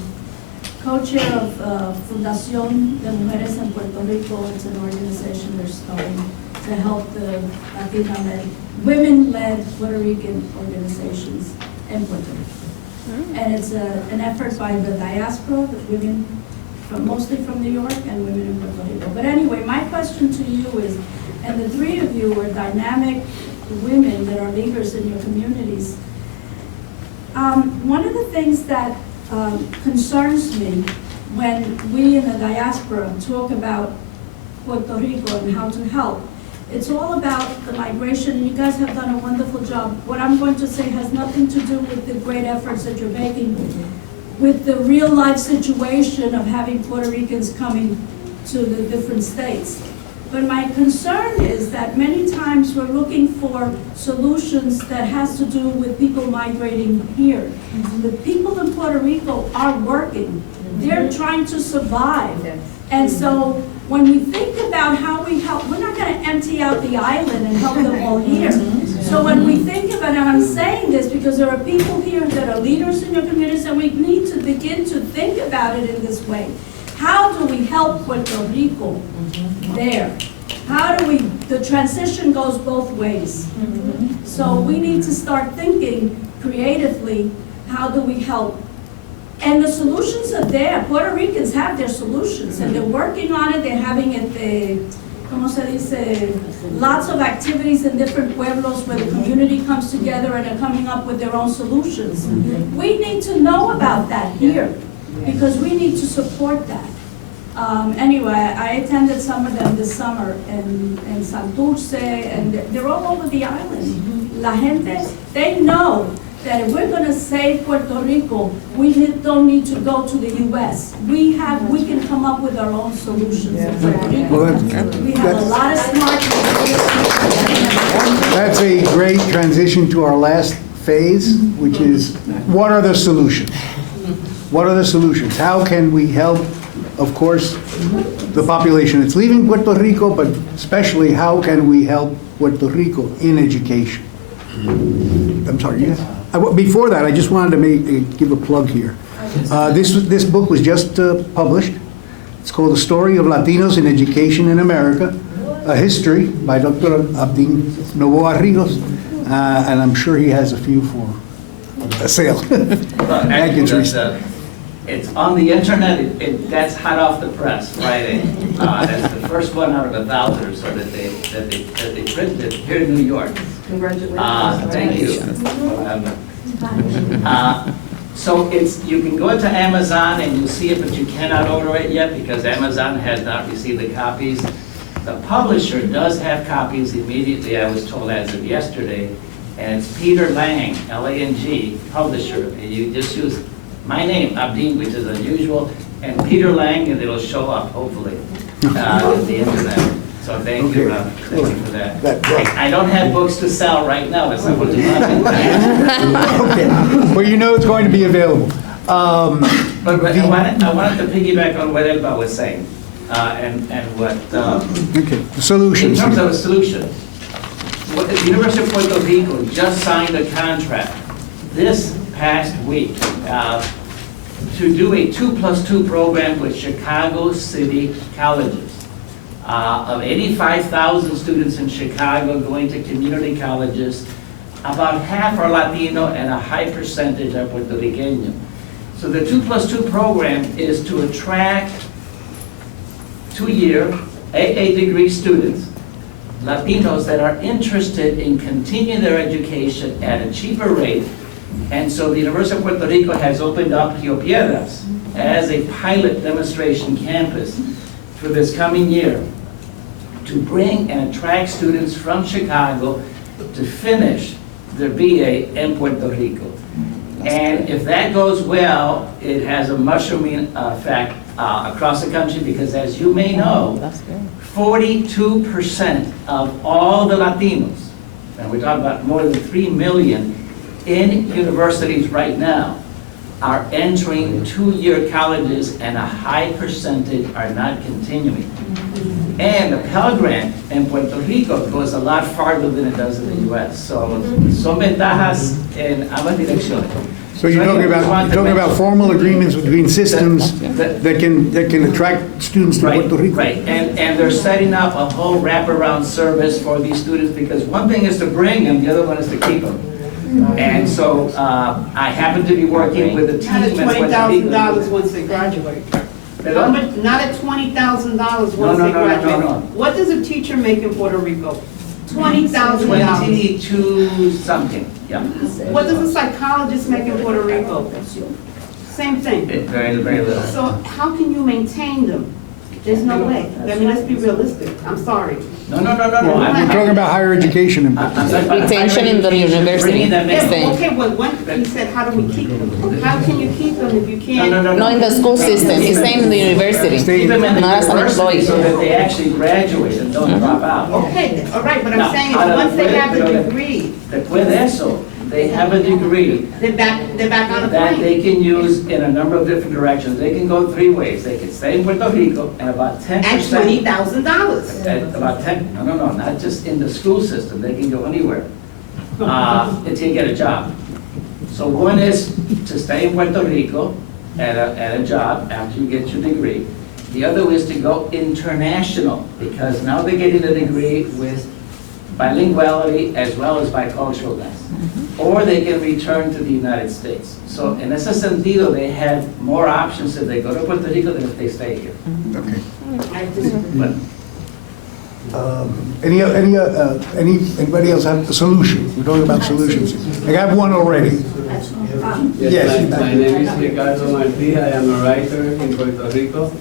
co-chair of Fundación de Mujeres en Puerto Rico. It's an organization they're starting to help the Latina-led, women-led Puerto Rican organizations in Puerto Rico. And it's an effort by the Diaspora, the women mostly from New York and women in Puerto Rico. But anyway, my question to you is, and the three of you are dynamic women that are leaders in your communities. One of the things that concerns me when we in the diaspora talk about Puerto Rico and how to help, it's all about the migration. You guys have done a wonderful job. What I'm going to say has nothing to do with the great efforts that you're making, with the real life situation of having Puerto Ricans coming to the different states. But my concern is that many times we're looking for solutions that has to do with people migrating here. The people in Puerto Rico are working. They're trying to survive. And so when we think about how we help, we're not going to empty out the island and help them all here. So when we think about, and I'm saying this because there are people here that are leaders in your communities, and we need to begin to think about it in this way. How do we help Puerto Rico there? How do we, the transition goes both ways. So we need to start thinking creatively, how do we help? And the solutions are there. Puerto Ricans have their solutions, and they're working on it. They're having it, como se dice, lots of activities in different pueblos where the community comes together and are coming up with their own solutions. We need to know about that here, because we need to support that. Anyway, I attended some of them this summer in Santurce, and they're all over the island. La gente, they know that if we're going to save Puerto Rico, we don't need to go to the U.S. We can come up with our own solutions in Puerto Rico. Well, We have a lot of smart people. That's a great transition to our last phase, which is, what are the solutions? What are the solutions? How can we help, of course, the population that's leaving Puerto Rico, but especially how can we help Puerto Rico in education? I'm sorry, yes? Before that, I just wanted to give a plug here. This book was just published. It's called The Story of Latinos in Education in America, A History by Dr. Abdin Novoa Rios, and I'm sure he has a few for a sale. Thank you, Teresa. It's on the internet. That's hot off the press Friday. That's the first one out of 1,000 or so that they printed here in New York. Congratulations. Thank you. So you can go to Amazon and you'll see it, but you cannot order it yet because Amazon has not received the copies. The publisher does have copies immediately, I was told as of yesterday, and it's Peter Lang, L-A-N-G, publisher. And you just use my name, Abdin, which is unusual, and Peter Lang, and it'll show up, hopefully, on the internet. So thank you for that. I don't have books to sell right now, but someone to Okay. Well, you know it's going to be available. But I wanted to piggyback on what Elba was saying, and what... Okay, the solutions. In terms of a solution, the University of Puerto Rico just signed a contract this past week to do a 2+2 program with Chicago City Colleges. Of 85,000 students in Chicago going to community colleges, about half are Latino and a high percentage are Puertorriqueña. So the 2+2 program is to attract 2-year AA degree students, Latinos that are interested in continuing their education at a cheaper rate. And so the University of Puerto Rico has opened up Rio Piedras as a pilot demonstration campus for this coming year to bring and attract students from Chicago to finish their BA in Puerto Rico. And if that goes well, it has a mushrooming effect across the country, because as you may know, 42% of all the Latinos, and we're talking about more than 3 million in universities right now, are entering 2-year colleges, and a high percentage are not continuing. And the Pell Grant in Puerto Rico goes a lot farther than it does in the US. So son ventajas en ambas direcciones. So you're talking about formal agreements between systems that can attract students to Puerto Rico? Right, and they're setting up a whole wraparound service for these students, because one thing is to bring them, the other one is to keep them. And so I happen to be working with a team. Not at $20,000 once they graduate. How much, not at $20,000 once they graduate. No. What does a teacher make in Puerto Rico? $20,000. 22 something, yeah. What does a psychologist make in Puerto Rico? Same thing. Very, very little. So how can you maintain them? There's no way. I mean, let's be realistic. I'm sorry. No. We're talking about higher education in Puerto Rico. Retention in the university. Yeah, okay, well, he said, how do we keep them? How can you keep them if you can't? No, in the school system, he's saying in the university, Keep them in the not as an university employee. so that they actually graduate and don't drop out. Okay, all right, but I'm Now, saying is once they have a degree, Después de eso, they have a degree they're back on a that plane. they can use in a number of different directions. They can go 3 ways. They can stay in Puerto Rico, and about 10%. At $20,000. At about 10, no, not just in the school system, they can go anywhere until you get a job. So one is to stay in Puerto Rico at a job after you get your degree. The other is to go international, because now they're getting a degree with bilinguality as well as biculturalness. Or they can return to the United States. So in ese sentido, they have more options if they go to Puerto Rico than if they stay here. Okay. But Anybody else have a solution? We're talking about solutions. I got one already. Yes. My name is Ricardo Martí. I am a writer in Puerto Rico.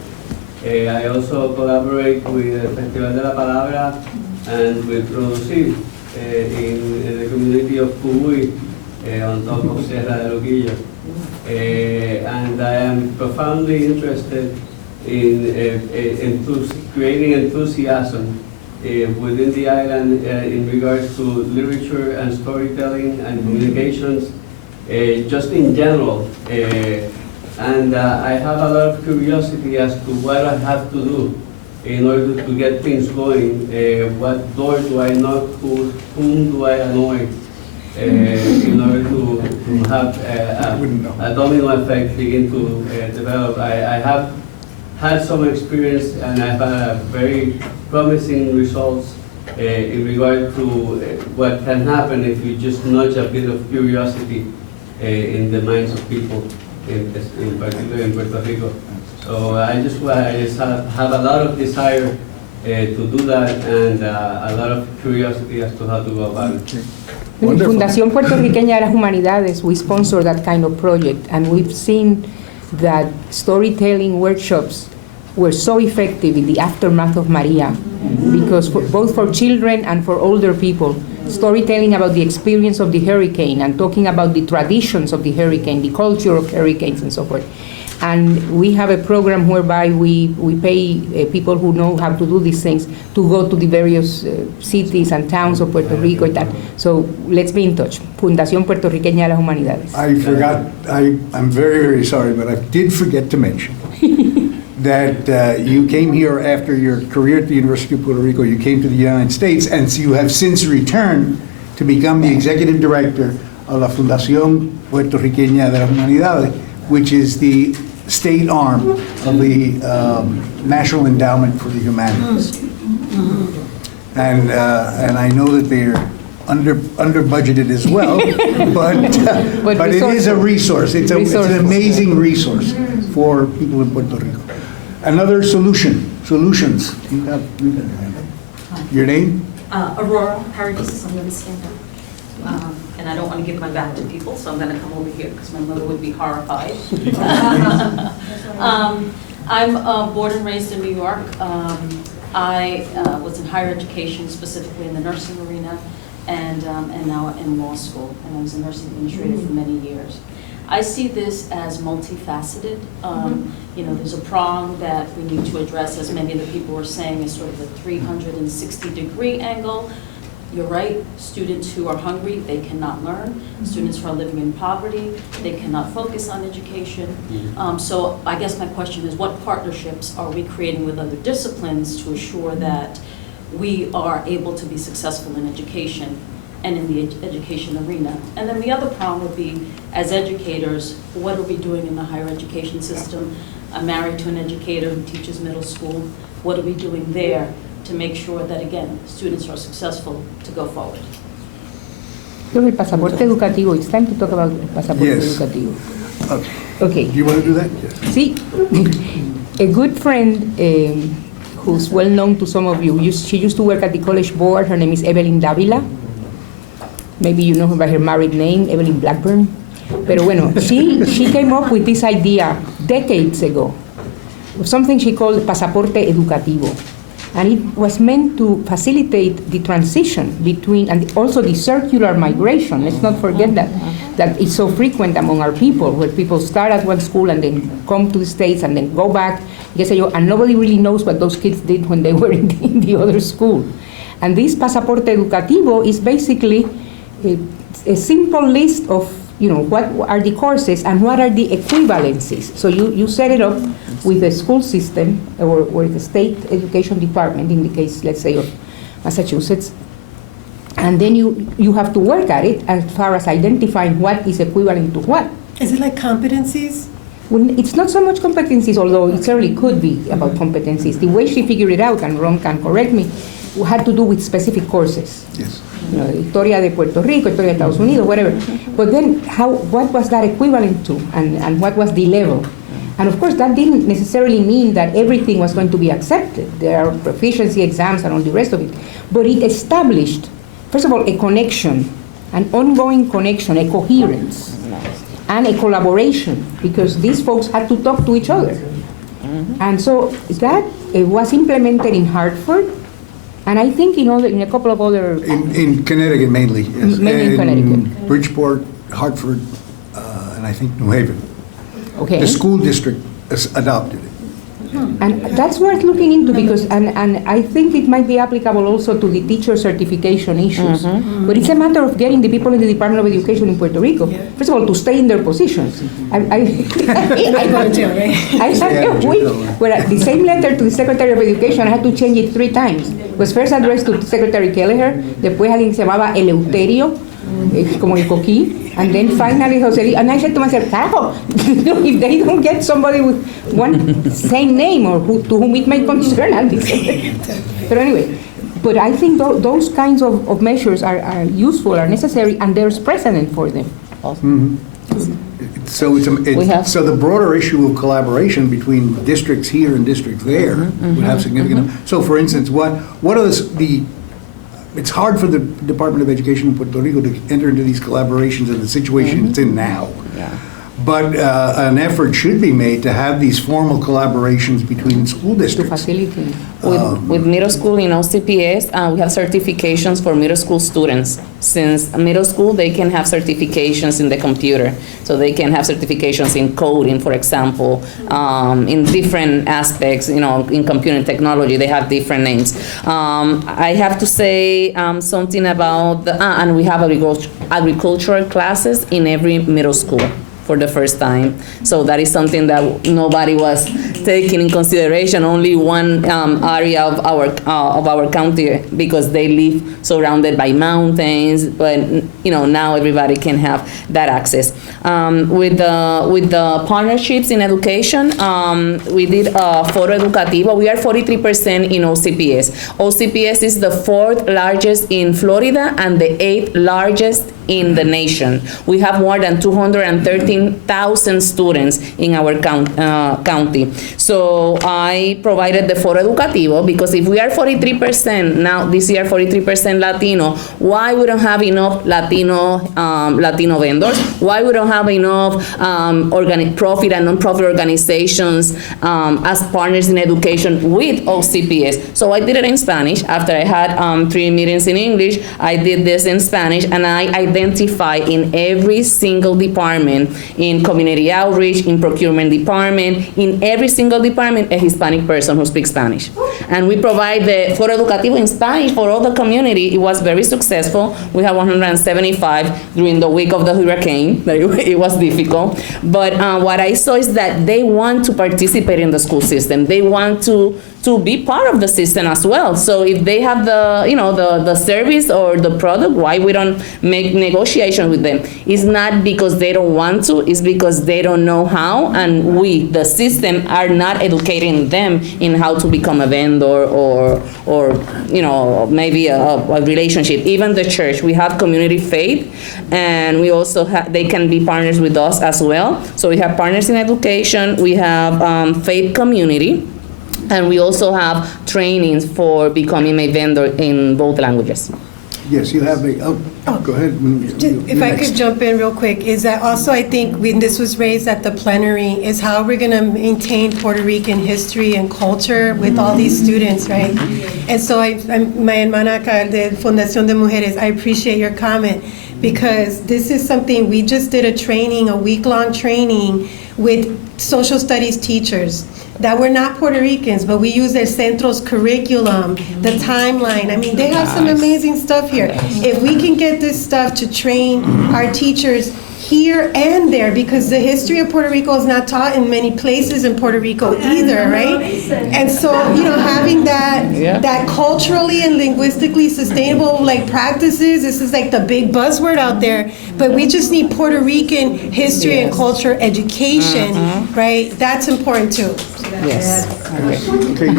I also collaborate with el Festival de la Palabra and with Producir in the community of Cubuy on top of Sierra de Luquillo. And I am profoundly interested in creating enthusiasm within the island in regards to literature and storytelling and communications, just in general. And I have a lot of curiosity as to what I have to do in order to get things going. What door do I knock? Whom do I annoy? In order to have a domino effect begin to develop. I have had some experience, and I've had very promising results in regard to what can happen if you just nudge a bit of curiosity in the minds of people, in particular in Puerto Rico. So I just have a lot of desire to do that, and a lot of curiosity as to how to go about it. Fundación Puertorriqueña de las Humanidades, we sponsor that kind of project, and we've seen that storytelling workshops were so effective in the aftermath of Maria, because both for children and for older people, storytelling about the experience of the hurricane and talking about the traditions of the hurricane, the culture of hurricanes and so forth. And we have a program whereby we pay people who know how to do these things to go to the various cities and towns of Puerto Rico and that. So let's be in touch. Fundación Puertorriqueña de las Humanidades. I forgot, I'm very, very sorry, but I did forget to mention that you came here after your career at the University of Puerto Rico. You came to the United States, and so you have since returned to become the executive director of la Fundación Puertorriqueña de las Humanidades, which is the state arm of the National Endowment for the Humanities. And I know that they're under budgeted as well, but it is a resource. It's an amazing resource for people in Puerto Rico. Another solutions. You have your name? Aurora Paradises, I'm going to stand up. And I don't want to give my back to people, so I'm going to come over here because my mother would be horrified. I'm born and raised in New York. I was in higher education, specifically in the nursing arena, and now in law school. And I was a nursing administrator for many years. I see this as multifaceted. You know, there's a prong that we need to address, as many of the people were saying, is sort of the 360-degree angle. You're right, students who are hungry, they cannot learn. Students who are living in poverty, they cannot focus on education. So I guess my question is, what partnerships are we creating with other disciplines to assure that we are able to be successful in education and in the education arena? And then the other problem would be, as educators, what are we doing in the higher education system? I'm married to an educator who teaches middle school. What are we doing there to make sure that, again, students are successful to go forward? El pasaporte educativo, it's time to talk about el pasaporte educativo. Okay. Do you want to do that? Yes. Sí. A good friend who's well known to some of you, she used to work at the college board. Her name is Evelyn Davila. Maybe you know her by her married name, Evelyn Blackburn. Pero bueno, she came up with this idea decades ago of something she called pasaporte educativo. And it was meant to facilitate the transition between, and also the circular migration. Let's not forget that it's so frequent among our people, where people start at one school and then come to the States and then go back, and nobody really knows what those kids did when they were in the other school. And this pasaporte educativo is basically a simple list of, you know, what are the courses and what are the equivalencies. So you set it up with the school system or the state education department, in the case, let's say, of Massachusetts, and then you have to work at it as far as identifying what is equivalent to what. Is it like competencies? Well, it's not so much competencies, although it certainly could be about competencies. The way she figured it out, and Ron can correct me, had to do with specific courses. Yes. You know, Historia de Puerto Rico, Historia de Estados Unidos, whatever. But then what was that equivalent to, and what was the level? And of course, that didn't necessarily mean that everything was going to be accepted. There are proficiency exams and all the rest of it. But it established, first of all, a connection, an ongoing connection, a coherence, and a collaboration, because these folks had to talk to each other. And so that was implemented in Hartford, and I think in a couple of other... In Connecticut mainly, yes. Mainly in Connecticut. Bridgeport, Hartford, and I think New Haven. Okay. The school district adopted it. And that's worth looking into, because, and I think it might be applicable also to the teacher certification issues. But it's a matter of getting the people in the Department of Education in Puerto Rico, first of all, to stay in their positions. I had a week where the same letter to the Secretary of Education, I had to change it 3 times. It was first addressed to Secretary Kelleher, después alguien que se llamaba Eleuterio, como el coquí, and then finally Jose, and I said to myself, carajo, if they don't get somebody with one same name or to whom it may concern, I'll be But anyway, but I think those kinds of measures are useful, are necessary, and there's precedent for them. So so the broader issue of collaboration between districts here and districts there would have significant. So, for instance, what are it's hard for the Department of Education in Puerto Rico to enter into these collaborations in the situation it's in now. Yeah. But an effort should be made to have these formal collaborations between school To districts. facilitate. With middle school in OCPS, we have certifications for middle school students. Since middle school, they can have certifications in the computer. So they can have certifications in coding, for example, in different aspects, you know, in computer technology, they have different names. I have to say something about and we have agricultural classes in every middle school. for the first time. So that is something that nobody was taking in consideration, only one area of our county, because they live surrounded by mountains, but now everybody can have that access. With the partnerships in education, we did Foro Educativo. We are 43% in OCPS. OCPS is the 4th largest in Florida and the 8th largest in the nation. We have more than 213,000 students in our county. So I provided the Foro Educativo, because if we are 43% now, this year 43% Latino, why we don't have enough Latino vendors? Why we don't have enough profit and non-profit organizations as partners in education with OCPS? So I did it in Spanish. After I had 3 meetings in English, I did this in Spanish, and I identify in every single department, in community outreach, in procurement department, in every single department, a Hispanic person who speaks Spanish. And we provide the Foro Educativo in Spanish for all the community. It was very successful. We had 175 during the week of the hurricane. It was difficult. But what I saw is that they want to participate in the school system. They want to be part of the system as well. So if they have the service or the product, why we don't make negotiation with them? It's not because they don't want to, it's because they don't know how, and we, the system, are not educating them in how to become a vendor or maybe a relationship. Even the church, we have community faith, and we also they can be partners with us as well. So we have partners in education, we have faith community, and we also have trainings for becoming a vendor in both languages. Yes, you have go ahead. If I could jump in real quick, is that also, I think when this was raised at the plenary, is how we're going to maintain Puerto Rican history and culture with all these students, right? And so my hermana acá de Fundación de Mujeres, I appreciate your comment, because this is something, we just did a training, a week-long training with social studies teachers that were not Puerto Ricans, but we use their centro's curriculum, the timeline. I mean, they have some amazing stuff here. If we can get this stuff to train our teachers here and there, because the history of Puerto Rico is not taught in many places in Puerto Rico either, right? And so, having that culturally and linguistically sustainable practices, this is the big buzzword out there, but we just need Puerto Rican history and culture education, right? That's important too. Yes. Okay,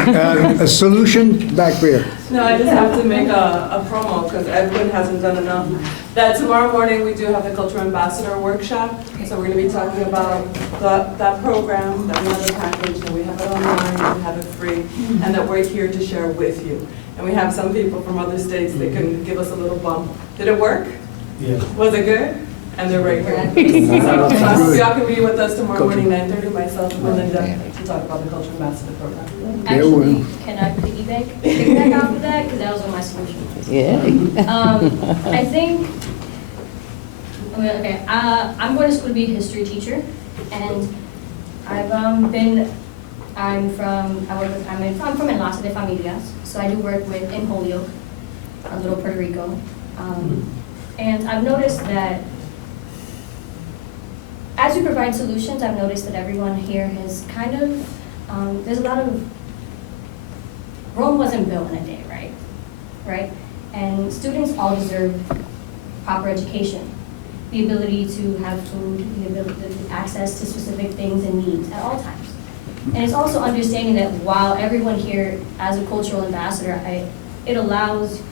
a solution back there. No, I just have to make a promo, because Edwin hasn't done enough. That tomorrow morning we do have the Cultural Ambassador Workshop. So we're going to be talking about that program, that we have a package, that we have it online, we have it free, and that we're here to share with you. And we have some people from other states that can give us a little bump. Did it work? Yeah. Was it good? And they're right here. So I hope y'all can be with us tomorrow morning, 9:30, myself and Melinda, to talk about the Cultural Ambassador Program. Actually, can I piggyback off of that? Because that was one of my solutions. Yeah. I think, I'm going to school to be a history teacher, and I'm from Enlace de Familias, so I do work in Holyoke, a little Puerto Rico, and I've noticed that as we provide solutions, I've noticed that everyone here has kind of, there's a lot of, Rome wasn't built in a day, right? And students all deserve proper education, the ability to have food, the ability to access to specific things and needs at all times. And it's also understanding that while everyone here, as a cultural ambassador, it allows,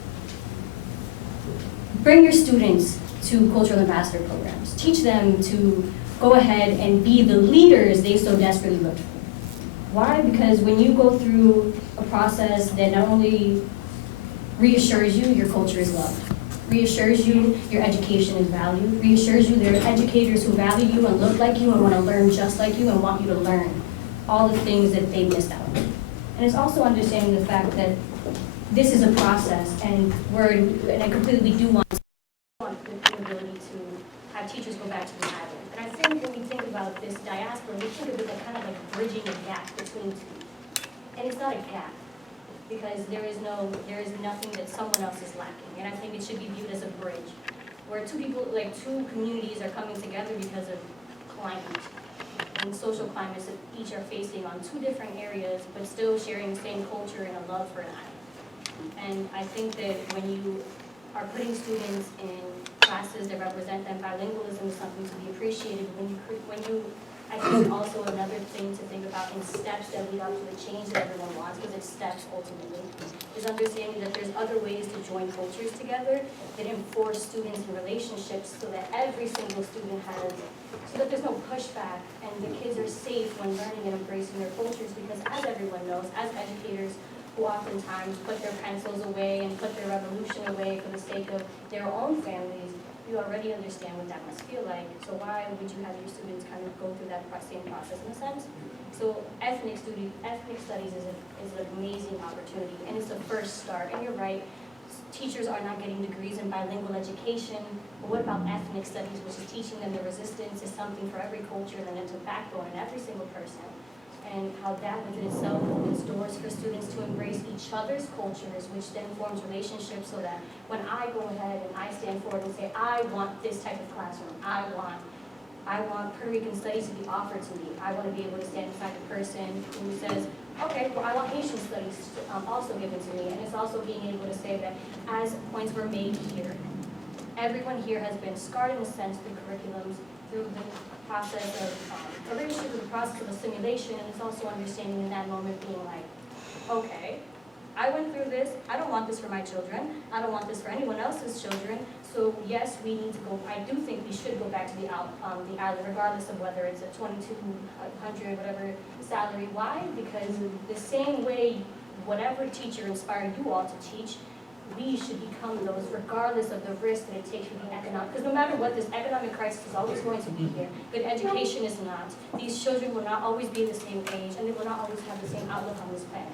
bring your students to cultural ambassador programs. Teach them to go ahead and be the leaders they so desperately look for. Why? Because when you go through a process that not only reassures you your culture is loved, reassures you your education is valued, reassures you there are educators who value you and look like you and want to learn just like you and want you to learn all the things that they missed out on. And it's also understanding the fact that this is a process, and I completely do want the ability to have teachers go back to the island. And I think when we think about this diaspora, we think of it kind of like bridging a gap between two. And it's not a gap, because there is nothing that someone else is lacking. And I think it should be viewed as a bridge, where two communities are coming together because of climate and social climates that each are facing on two different areas, but still sharing the same culture and a love for that. And I think that when you are putting students in classes that represent them, bilingualism is something to be appreciated. I think also another thing to think about in steps that lead up to the change that everyone wants, because it's steps ultimately, is understanding that there's other ways to join cultures together that enforce students in relationships so that every single student has, so that there's no pushback and the kids are safe when learning and embracing their cultures, because as everyone knows, as educators who oftentimes put their pencils away and put their revolution away for the sake of their own families, you already understand what that must feel like. So why would you have your students kind of go through that same process in a sense? So ethnic studies is an amazing opportunity, and it's the first start. And you're right, teachers are not getting degrees in bilingual education, but what about ethnic studies, which is teaching them the resistance is something for every culture and then it's a backbone in every single person. And how that within itself opens doors for students to embrace each other's cultures, which then forms relationships so that when I go ahead and I stand forward and say, I want this type of classroom, I want Puerto Rican studies to be offered to me. I want to be able to stand beside the person who says, okay, well, I want Haitian studies also given to me. And it's also being able to say that as points were made here, everyone here has been scarred in a sense through curriculums, through the process of a leadership, through the process of assimilation, and it's also understanding in that moment being like, okay, I went through this, I don't want this for my children, I don't want this for anyone else's children, so yes, we need to go, I do think we should go back to the island, regardless of whether it's a $2,200, whatever salary. Why? Because the same way, whatever teacher inspired you all to teach, we should become those regardless of the risk that it takes for the economic, because no matter what, this economic crisis is always going to be here, but education is not. These children will not always be the same age, and they will not always have the same outlook on this planet.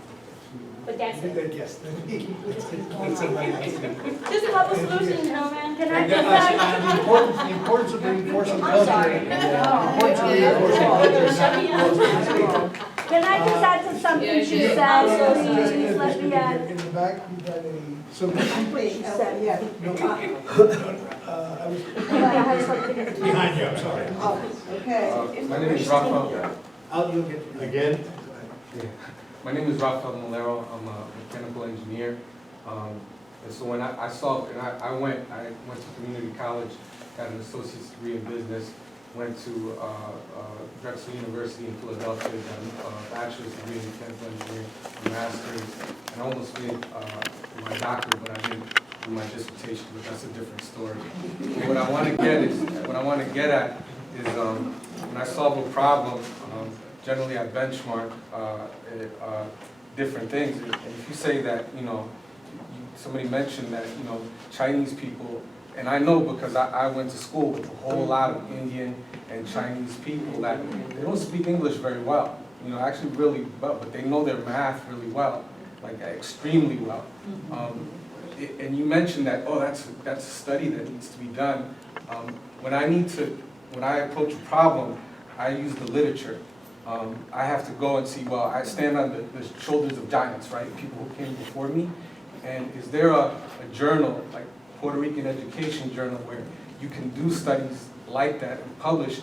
But that's it. Yes. This is about the solution, you know, man. Can I just The importance of reinforcing culture. Can I just add to something she said? Please let me add. In the back, you had a, so. She said, yeah. I was behind you, I'm sorry. Okay. My name is Rafael. You'll get Again? My name is Rafael Molero. I'm a mechanical engineer. And so when I went to community college, got an associate's degree in business, went to Drexel University in Philadelphia, got a bachelor's degree in mechanical engineering, a master's, and almost did my doctorate, but I didn't do my dissertation, but that's a different story. But what I want to get at is when I solve a problem, generally I benchmark different things. And if you say that, somebody mentioned that, Chinese people, and I know because I went to school with a whole lot of Indian and Chinese people that they don't speak English very well, actually really well, but they know their math really well, like extremely well. And you mentioned that, that's a study that needs to be done. When I approach a problem, I use the literature. I have to go and see, I stand on the shoulders of giants, right? People who came before me. And is there a journal, like Puerto Rican Education Journal, where you can do studies like that and publish?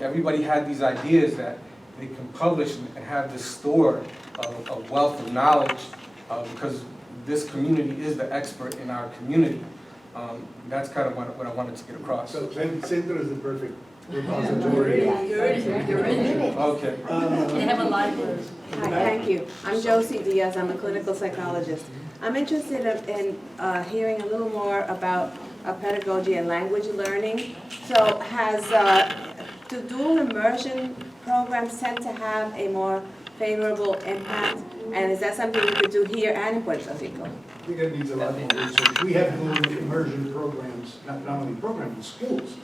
Everybody had these ideas that they can publish and have this store of wealth of knowledge because this community is the expert in our community. That's kind of what I wanted to get across. So Center is the perfect repository. You're in. Okay. They have a library. Hi, thank you. I'm Josie Diaz. I'm a clinical psychologist. I'm interested in hearing a little more about pedagogy and language learning. So do dual immersion programs tend to have a more favorable impact? And is that something you could do here and in Puerto Rico? I think that needs a lot more research. We have dual immersion programs, not only programs, but schools.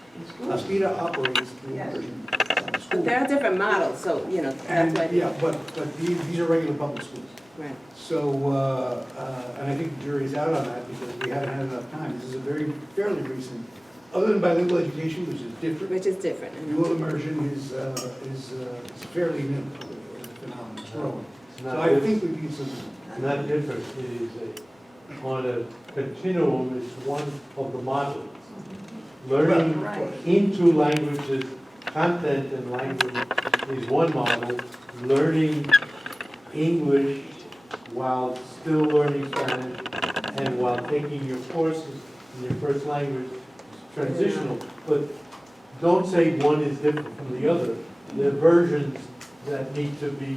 ASPIRA operates dual immersion schools. But there are different models, so, that's why. Yeah, but these are regular public schools. Right. So, and I think the jury's out on that because we haven't had enough time. This is a fairly recent, other than bilingual education, which is different. Which is different. Dual immersion is fairly new phenomenon. It's growing. So I think we need some. Not different, it is on a continuum, it's one of the models. Learning into languages content and language is one model. Learning English while still learning Spanish and while taking your courses in your first language is transitional. But don't say one is different from the other. They're versions that need to be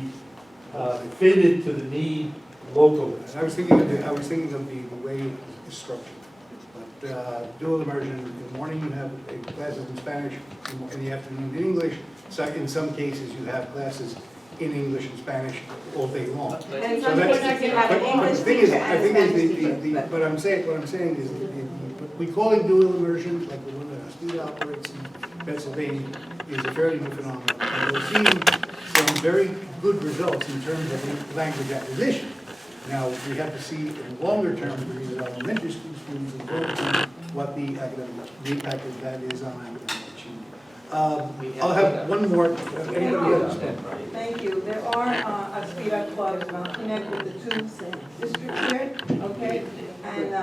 fitted to the need locally. And I was thinking of the way it's structured. But dual immersion, in the morning you have classes in Spanish, in the afternoon in English. So in some cases you have classes in English and Spanish all day long. And So some that's- cases you have an but English the thing is, teacher I and think Spanish is teacher. what I'm saying is, we call it dual immersion, like the one that ASPIRA operates in Pennsylvania, is a fairly new phenomenon. And we're seeing some very good results in terms of language acquisition. Now, we have to see in longer term for these elementary school students and see what the impact of that is on academic achievement. I'll have one more. Anybody else? Thank you. There are ASPIRA clubs, and I'll connect with the two districts here, okay? And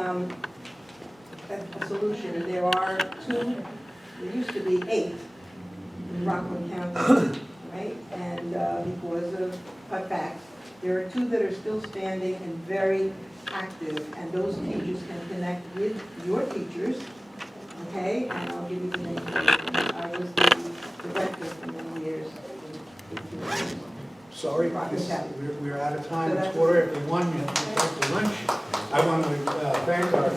a solution, and there are two, there used to be 8 in Rockland County, right? And because of cutbacks, there are 2 that are still standing and very active, and those teachers can connect with your teachers, okay? And I'll give you the name. I was the director for many years. Sorry, we're out of time. It's 1:45. You have to go to lunch. I want to thank our